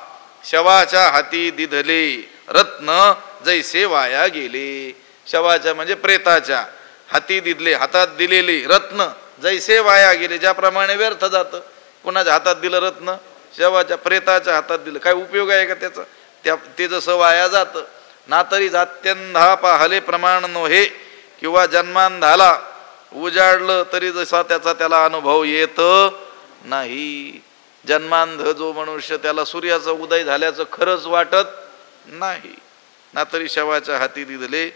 शवाच्या हाती दिधले रत्न जैसे वाया गेले. शवाच्या म्हणजे प्रेताच्या हाती दिधले, हातात दिलेले रत्न जैसे वाया गेले, ज्याप्रमाणे व्यर्थ जातं. कोणाच्या हातात दिलं रत्न, शवाच्या प्रेताच्या हातात दिलं, काय उपयोग आहे का त्याचा, ते जसं वाया जातं. ना तरी जात्यंधा पाहले प्रमाण नोहे. किंवा जन्मांधाला उजाडलं तरी जसा त्याला अनुभव येत नाही. जन्मांध जो मनुष्य, त्याला सूर्याचा उदय झाल्याचं खरंच वाटत नाही. ना तरी शवाच्या हाती दिले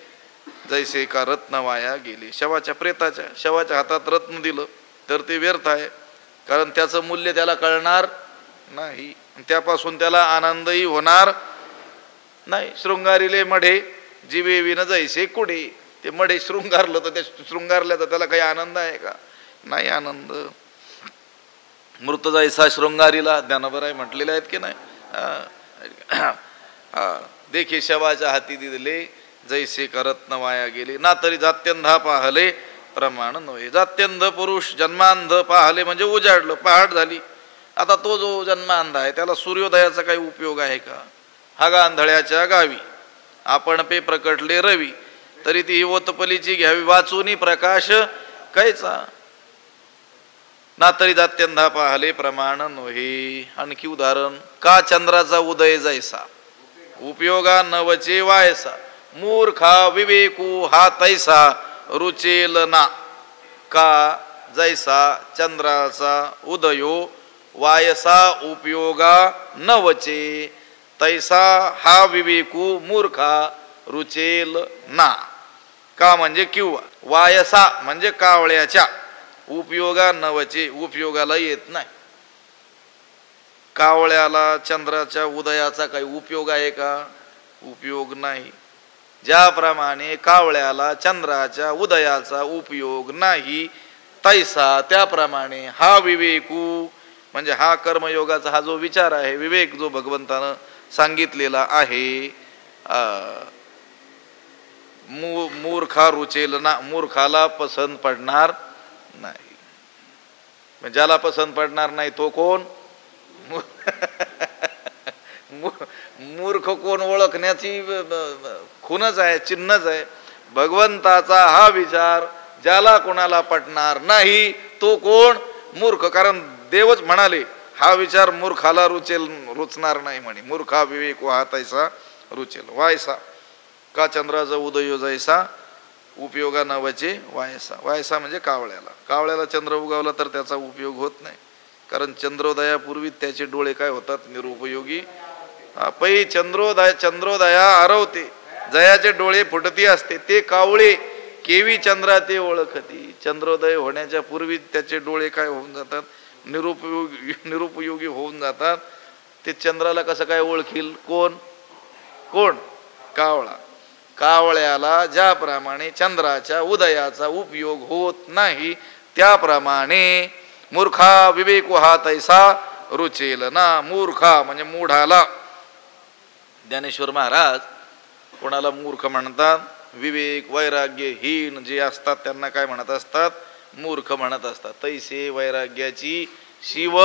जैसे का रत्न वाया गेले. शवाच्या हातात रत्न दिलं तर ते व्यर्थ आहे, कारण त्याचं मूल्य त्याला कळणार नाही, त्यापासून त्याला आनंदही होणार नाही. शृंगारिले मढे जीवे विन जैसे कुडे. ते मढे शृंगारलं तर त्या शृंगारल्याचा त्याला काही आनंद आहे का, नाही आनंद. मृत जैसा शृंगारीला ज्ञानोबा राय म्हटलेले आहेत की नाही. देखे शवाच्या हाती दिले जैसे का रत्न वाया गेले. ना तरी जात्यंधा पाहले प्रमाण नव्हे. जात्यंध पुरुष जन्मांध पाहले म्हणजे उजाडलं, पहाट झाली. आता तो जो जन्मांधा आहे त्याला सूर्योदयाचा काही उपयोग आहे का. हा गांधळ्याच्या गावी आपण पे प्रकटले रवी, तरी ती ओतपलीची घ्यावी वाचूनी प्रकाश कैचा. ना तरी जात्यंधा पाहले प्रमाण नव्हे. आणखी उदाहरण, का चंद्राचा उदय जैसा उपयोगा नवचे वायसा. मूर्खा विवेकू हा तैसा रुचेल ना. का जैसा चंद्राचा उदयो वायसा उपयोगा नवचे, तैसा हा विवेकू मूर्खा रुचेल ना. का म्हणजे किंवा, वायसा म्हणजे कावळ्याच्या, उपयोगा नवचे उपयोगाला येत नाही. कावळ्याला चंद्राच्या उदयाचा काही उपयोग आहे का, उपयोग नाही. ज्याप्रमाणे कावळ्याला चंद्राच्या उदयाचा उपयोग नाही, तैसा त्याप्रमाणे हा विवेकू म्हणजे हा कर्मयोगाचा हा जो विचार आहे, विवेक जो भगवंतानं सांगितलेला आहे, मूर्खा रुचेल ना. मूर्खाला पसंत पडणार नाही. ज्याला पसंत पडणार नाही तो कोण, मूर्ख कोण ओळखण्याची खूनच आहे, चिन्हच आहे. भगवंताचा हा विचार ज्याला कोणाला पटणार नाही तो कोण, मूर्ख. कारण देवच म्हणाले हा विचार मूर्खाला रुचणार नाही म्हणे. मूर्खा विवेक वाहतायसा रुचेल. वायसा का चंद्राचा उदय जैसा उपयोगा नवचे वायसा. वायसा म्हणजे कावळ्याला. कावळ्याला चंद्र उगवला तर त्याचा उपयोग होत नाही, कारण चंद्रोदयापूर्वी त्याचे डोळे काय होतात, निरुपयोगी. पै चंद्रोदया आरवते, जयाचे डोळे फुटती असते. ते कावळे केवी चंद्रा ते ओळखती. चंद्रोदय होण्याच्या पूर्वी त्याचे डोळे काय होऊन जातात, निरुपयोगी होऊन जातात. ते चंद्राला कसं काय ओळखील? कोण? कावळा. कावळ्याला ज्याप्रमाणे चंद्राच्या उदयाचा उपयोग होत नाही, त्याप्रमाणे मूर्खा विवेक तैसा रुचेल ना. मूर्खा म्हणजे मूढाला. ज्ञानेश्वर महाराज कोणाला मूर्ख म्हणतात? विवेक वैराग्यहीन जे असतात त्यांना काय म्हणत असतात? मूर्ख म्हणत असतात. तैसे वैराग्याची शिव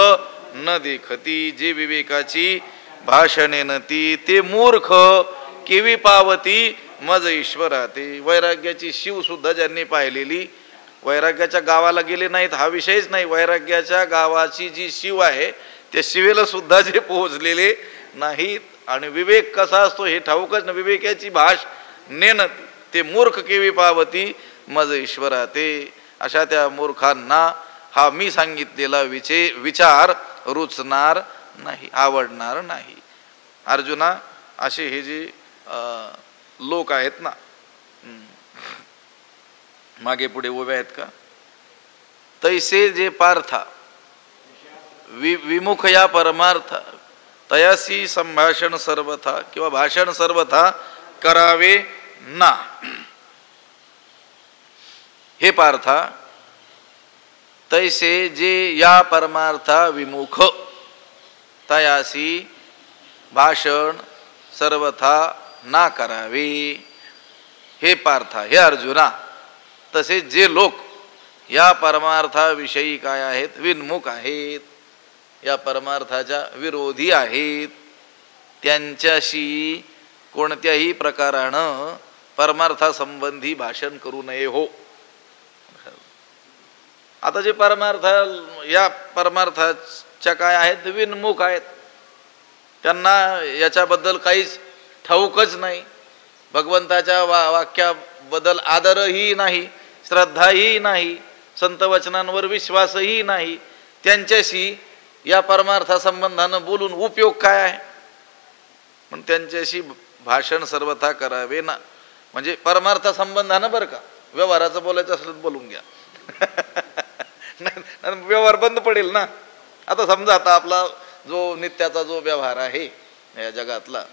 न देखती, जे विवेकाची भाषणे नती, ते मूर्ख केवी पावती मज ईश्वरा. ते वैराग्याची शिव सुद्धा ज्यांनी पाहिलेली, वैराग्याच्या गावाला गेले नाहीत हा विषयच नाही, वैराग्याच्या गावाची जी शिव आहे त्या शिवेला सुद्धा जे पोहोचलेले नाहीत. आणि विवेक कसा असतो हे ठाऊकच ना. विवेकाची भाष नेनती, ते मूर्ख केवी पावती मज ईश्वरा. ते अशा त्या मूर्खांना हा मी सांगितलेला विचार रुचणार नाही, आवडणार नाही. अर्जुना, असे हे जे लोक आहेत ना, मागे पुढे उभे आहेत का, तैसे जे पार्था विमुख या परमार्थ तयासी संभाषण सर्वथा किंवा भाषण सर्वथा करावे ना. हे पार्था, तैसे जे या परमार्था विमुख तयासी भाषण सर्वथा ना करावे. हे पार्था, हे अर्जुना, तसे जे लोक या परमार्थाविषयी काय आहेत, विन्मुख आहेत, या परमार्थाच्या विरोधी आहेत, त्यांच्याशी कोणत्याही प्रकारानं परमार्थासंबंधी भाषण करू नये हो. आता जे या परमार्थाच्या काय आहेत, विन्मुख आहेत, त्यांना याच्याबद्दल काहीच ठाऊकच नाही, भगवंताच्या वाक्याबद्दल आदरही नाही, श्रद्धाही नाही, संत वचनांवर विश्वासही नाही, त्यांच्याशी या परमार्थासंबंधानं बोलून उपयोग काय आहे? पण त्यांच्याशी भाषण सर्वथा करावे ना. म्हणजे परमार्थासंबंधानं बरं का, व्यवहाराचं बोलायचं असलं तर बोलून घ्या. व्यवहार बंद पडेल ना. आता समजा आता आपला जो नित्याचा जो व्यवहार आहे या जगातला,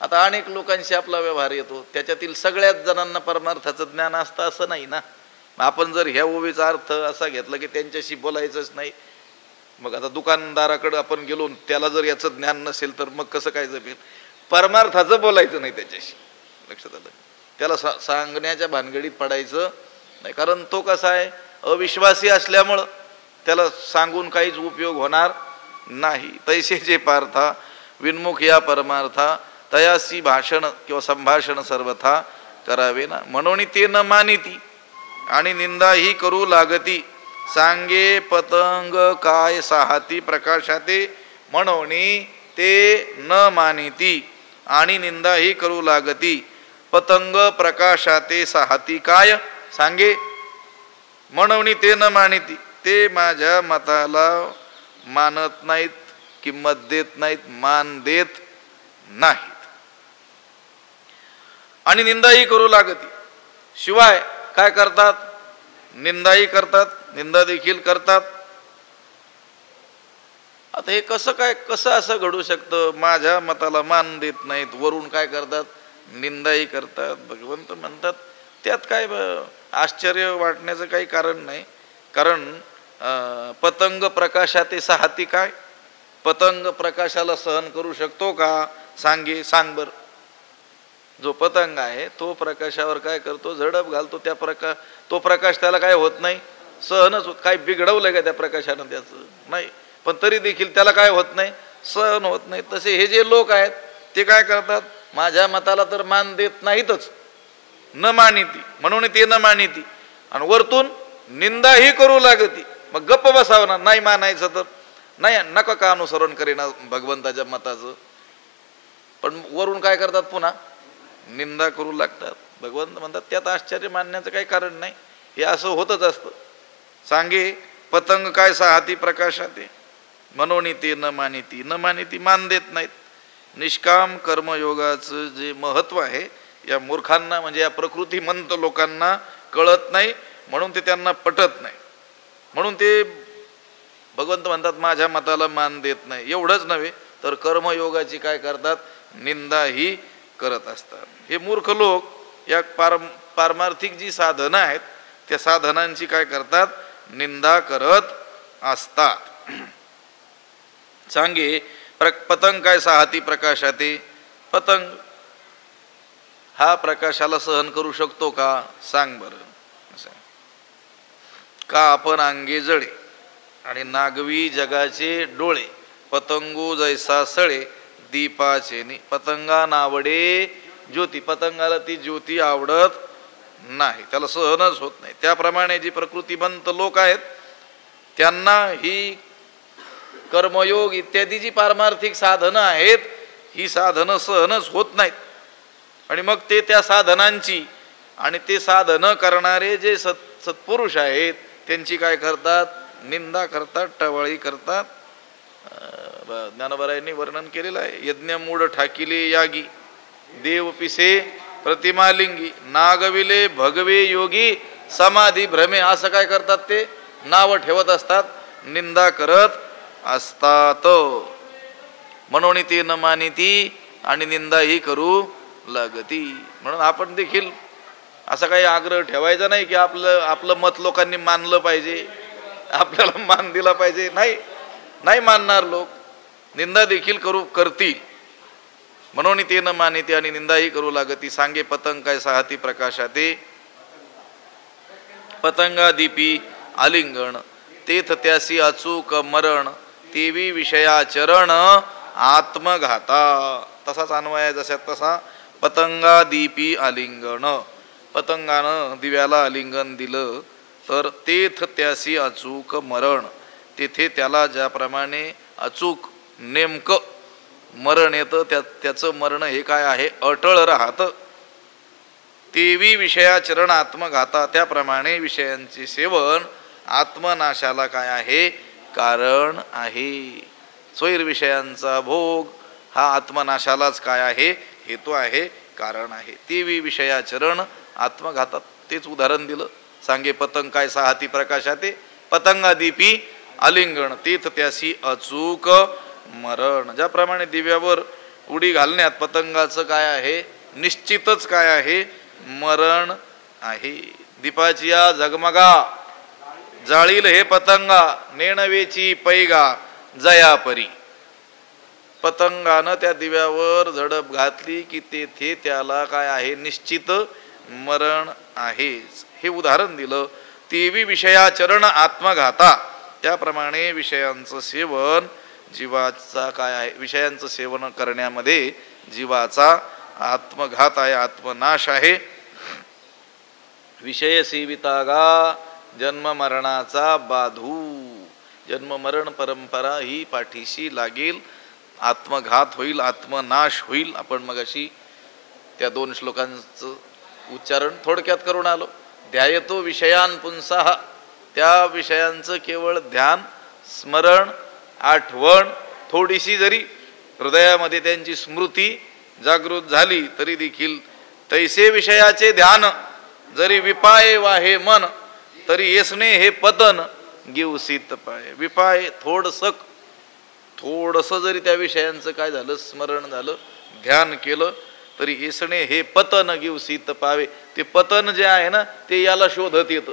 आता अनेक लोकांशी आपला व्यवहार येतो, त्याच्यातील सगळ्याच जणांना परमार्थाचं ज्ञान असतं असं नाही ना. आपण जर ह्या ओवीचा अर्थ असा घेतला की त्यांच्याशी बोलायचंच नाही, मग आता दुकानदाराकडे आपण गेलो, त्याला जर याचं ज्ञान नसेल तर मग कसं काय जमेल? परमार्थाचं बोलायचं नाही त्याच्याशी. लक्षात आलं? त्याला सांगण्याच्या भानगडीत पडायचं नाही, कारण तो कसा आहे, अविश्वासी असल्यामुळं त्याला सांगून काहीच उपयोग होणार नाही. तैसे जे पार्था विन्मुख या परमार्था तयासी भाषण किंवा संभाषण सर्वथा करावे ना. म्हणून ते न मानिती आणि निंदा ही करू लागती. सांगे पतंग काय साहाती प्रकाशाते, म्हणून ते न मानिती आणि निंदा ही करू लागती. पतंग प्रकाशाते साहाती काय सांगे, म्हणून ते न मानिती. ते माझ्या मताला मानत नाहीत, किंमत देत नाहीत, मान देत नाहीत आणि निंदाही करू लागती. शिवाय काय करतात? निंदाही करतात, निंदा देखील करतात. आता हे कसं असं घडू शकतं? माझ्या मताला मान देत नाहीत, वरून काय करतात? निंदाही करतात. भगवंत म्हणतात त्यात काय आश्चर्य वाटण्याचं काही कारण नाही. कारण पतंग प्रकाशाते साहाती काय, पतंग प्रकाशाला सहन करू शकतो का? सांग बर. जो पतंग आहे तो प्रकाशावर काय करतो? झडप घालतो. तो प्रकाश त्याला काय होत नाही, सहनच होत. काय बिघडवलंय का त्या प्रकाशानं? त्याचं नाही, पण तरी देखील त्याला काय होत नाही, सहन होत नाही. तसे हे जे लोक आहेत ते काय करतात? माझ्या मताला तर मान देत नाहीतच, न मानिती, म्हणून ते न मानिती, आणि वरतून निंदाही करू लागती. मग गप्प बसावं ना, नाही मानायचं तर. नाही नका का अनुसरण करेना भगवंताच्या मताचं, पण वरून काय करतात पुन्हा निंदा करू लागतात. भगवंत म्हणतात त्यात आश्चर्य मानण्याचं काही कारण नाही, हे असं होतच असतं. सांगे पतंग काय हाती प्रकाशाते, मनोनीती न मानिती, न मानिती मान देत नाहीत. निष्काम कर्मयोगाचं जे महत्त्व आहे या मूर्खांना म्हणजे या प्रकृतीमंत लोकांना कळत नाही, म्हणून ते त्यांना पटत नाही. म्हणून ते भगवंत म्हणतात माझ्या मताला मान देत नाही. एवढंच नव्हे तर कर्मयोगाची काय करतात, निंदाही करत असतात. हे मूर्ख लोक या पारमार्थिक जी साधनं आहेत त्या साधनांची काय करतात, निंदा करत असतात. सांगे पतंग काय हाती प्रकाशाते, पतंग हा प्रकाशाला सहन करू शकतो का, सांग बरं. का आपण अंगे जळे आणि नागवी जगाचे डोळे, पतंगू जैसा सळे दीपाचे नि. पतंगा नावडे ज्योती, पतंगाला ती ज्योती आवडत नाही, त्याला सहनच होत नाही. त्याप्रमाणे जी प्रकृतीमंत लोक आहेत त्यांना ही कर्मयोग इत्यादी जी पारमार्थिक साधनं आहेत ही साधनं सहनच होत नाहीत. आणि मग ते त्या साधनांची आणि ते साधनं करणारे जे सत्पुरुष आहेत त्यांची काय करतात, निंदा करतात, टवाळी करतात. ज्ञानोबारायांनी वर्णन केलेलं आहे. यज्ञ मूढ ठाकिले यागी, देव पिसे प्रतिमालिंगी, नागविले भगवे योगी समाधी भ्रमे. असं काय करतात, ते नावं ठेवत असतात, निंदा करत असतात. मनोनीती न मानिती आणि निंदा ही करू लागती. म्हणून आपण देखील असा काही आग्रह ठेवायचा नाही की आपलं मत लोकांनी मानलं पाहिजे, आपल्याला मान दिला पाहिजे. नाही मानणार लोक, निंदा देखील करतील. मनोनीती न मानिती आणि निंदाही करू लागती. सांगे पतंग काय हाती प्रकाशाते, पतंगा दीपी आलिंगण, तेथ त्यासी अचूक मरण, तेवी विषयाचरण आत्मघाता. तसाच अन्वय जसा तसा. पतंगा दीपी आलिंगण, पतंगानं दिव्याला आलिंगन दिलं तर तेथ त्यासी अचूक मरण, तेथे त्याला ज्याप्रमाणे अचूक नेमकं मरण येतं त्याचं मरण हे काय आहे, अटळ राहतं. तेवी विषयाचरण आत्मघाता, त्याप्रमाणे विषयांचे सेवन आत्मनाशाला काय आहे, कारण आहे. स्वैर विषयांचा भोग हा आत्मनाशालाच काय आहे, हेतू आहे, कारण आहे. तेवी विषयाचरण आत्मघातात. तेच उदाहरण दिलं. सांगे पतंग काय हाती प्रकाशाते, पतंगा दीपी आलिंगण, तेथ त्यासी अचूक मरण. ज्याप्रमाणे दिव्यावर उडी घालण्यात पतंगाचं काय आहे, निश्चितच काय आहे, मरण आहे. दीपाची या झगमगा जाळील हे पतंगा, नेणवेची पैगा जया परी. पतंगानं त्या दिव्यावर झडप घातली की तेथे त्याला काय आहे, निश्चित मरण आहे. हे उदाहरण दिलं. तेवी विषयाचरण आत्मघाता, त्याप्रमाणे विषयांचं सेवन जीवाचा काय आहे, विषयांचं सेवन करण्यामध्ये जीवाचा आत्मघात आहे, आत्मनाश आहे. विषय सेवितागा जन्म मरणाचा बाधू, जन्म मरण परंपरा ही पाठीशी लागेल, आत्मघात होईल, आत्मनाश होईल. आपण मगाशी त्या 2 श्लोकांचं उच्चारण थोडक्यात करून आलो. ध्यायतो विषयान पुंसाह, त्या विषयांचं केवळ ध्यान, स्मरण, आठवण थोडीशी जरी हृदयामध्ये त्यांची स्मृती जागृत झाली तरी देखील तैसे विषयाचे ध्यान जरी विपाये वाहे मन, तरी येसणे हे पतन गिवसीत पाय. विपाय थोडंसं जरी त्या विषयांचं काय झालं, स्मरण झालं, ध्यान केलं तरी येसणे हे पतन गिवसीत पावे. ते पतन जे आहे ना ते याला शोधत येतं.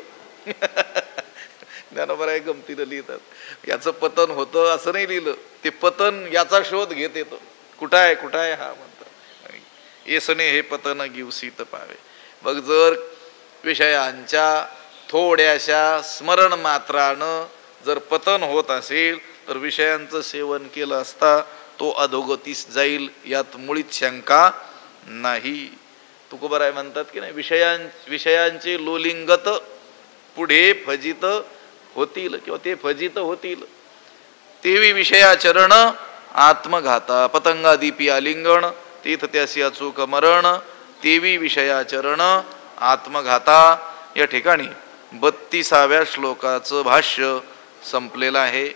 ज्ञानोबा गमतीनं लिहितात, याचं पतन होतं असं नाही लिहिलं, ते पतन याचा शोध घेत येतं. कुठं आहे हा म्हणतात. येसणे हे पतन गिवसीत पावे. मग जर विषयांच्या थोड्याशा स्मरण मात्रानं जर पतन होत असेल तर विषयांचं सेवन केलं असता तो अधोगतीस जाईल, यात मुळीच शंका नाही. तुकोबाराय म्हणतात की नाही, विषयांचे लोलिंगत पुढे फजित होतील किंवा ते फजित होतील. तेवी विषयाचरण आत्मघाता पतंगादीपी आलिंगण तीथ त्यासी अचूक मरण तेवी विषयाचरण आत्मघाता. या ठिकाणी 32व्या श्लोकाचं भाष्य संपलेलं आहे.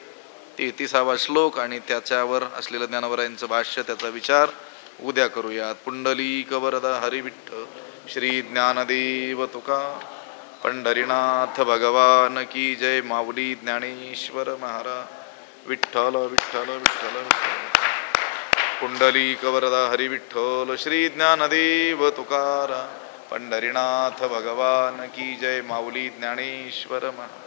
33वा श्लोक आणि त्याच्यावर असलेलं ज्ञानवरायांचं भाष्य त्याचा विचार उद्या करूयात. पुंडलीक वरदा हरिविठ्ठ श्री ज्ञानदेव तुका पंढरीनाथ भगवान की जय. माऊली ज्ञानेश्वर महाराज. विठ्ठल विठ्ठल विठ्ठल विठ्ठल. पुंडलीक वरदा हरिविठ्ठल श्री ज्ञानदेव तुकाराम पंढरीनाथ भगवान की जय. माऊली ज्ञानेश्वर महाराज.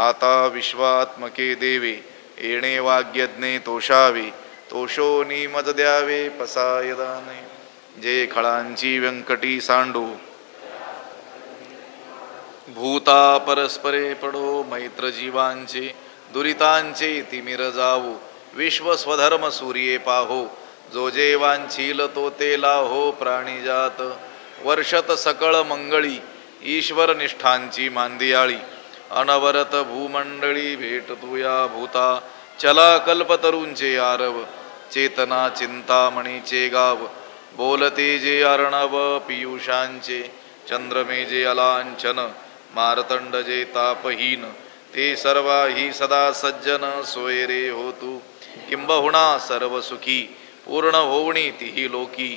आता विश्वात्मके देवे येणे वाग्यज्ञे तोषावे तोषोनी मज द्यावे पसायदाने. जे खळांची व्यंकटी सांडू भूता परस्परे पडो मैत्र जीवांचे दुरितांचे तिमिर जावो विश्व स्वधर्म सूर्ये पाहो. जो जे वांछील तो ते लाहो प्राणीजात वर्षत सकळ मंगळी ईश्वर निष्ठांची मांदियाळी. अनवरत भूमंडळी भेट तुया भूता चला कल्पतरूंचे आरव चेतना चिंतामणीचे गाव. बोलते जे अर्णव पियुषांचे चंद्रमे जे अलांछन मारतंड जे तापहीन ते सर्वाही सदा सज्जन सोय रे होतू. किंबहुना सर्व सुखी पूर्ण होवणी तिही लोकी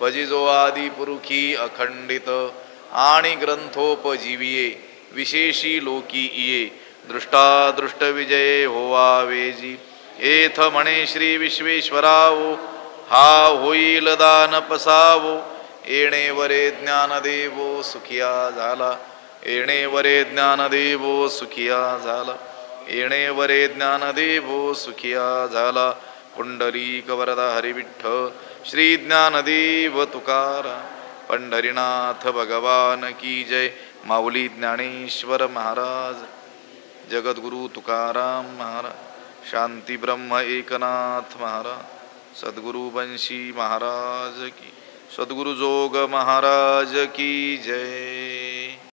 भजिजो आदि पुरुखी अखंडित आणि ग्रंथोपजीविये विशेषी लोकी इये. दृष्टादृष्ट विजये होवा वेजी एथ म्हणे श्री विश्वेश्वरावो हा होईल दान पसावो. येणे वरे ज्ञानदेवो सुखिया झाला येणे वरे ज्ञानदेवो सुखिया झाला येणे वरे ज्ञानदेवो सुखिया झाला. पुंडलीक वरदा हरिविठ्ठल श्री ज्ञानदेव तुकाराम पंढरीनाथ भगवान की जय. माऊली ज्ञानेश्वर महाराज. जगद्गुरु तुकाराम महाराज. शांती ब्रह्म एकनाथ महाराज. सद्गुरु बंशी महाराज की. सद्गुरु जोग महाराज की जय.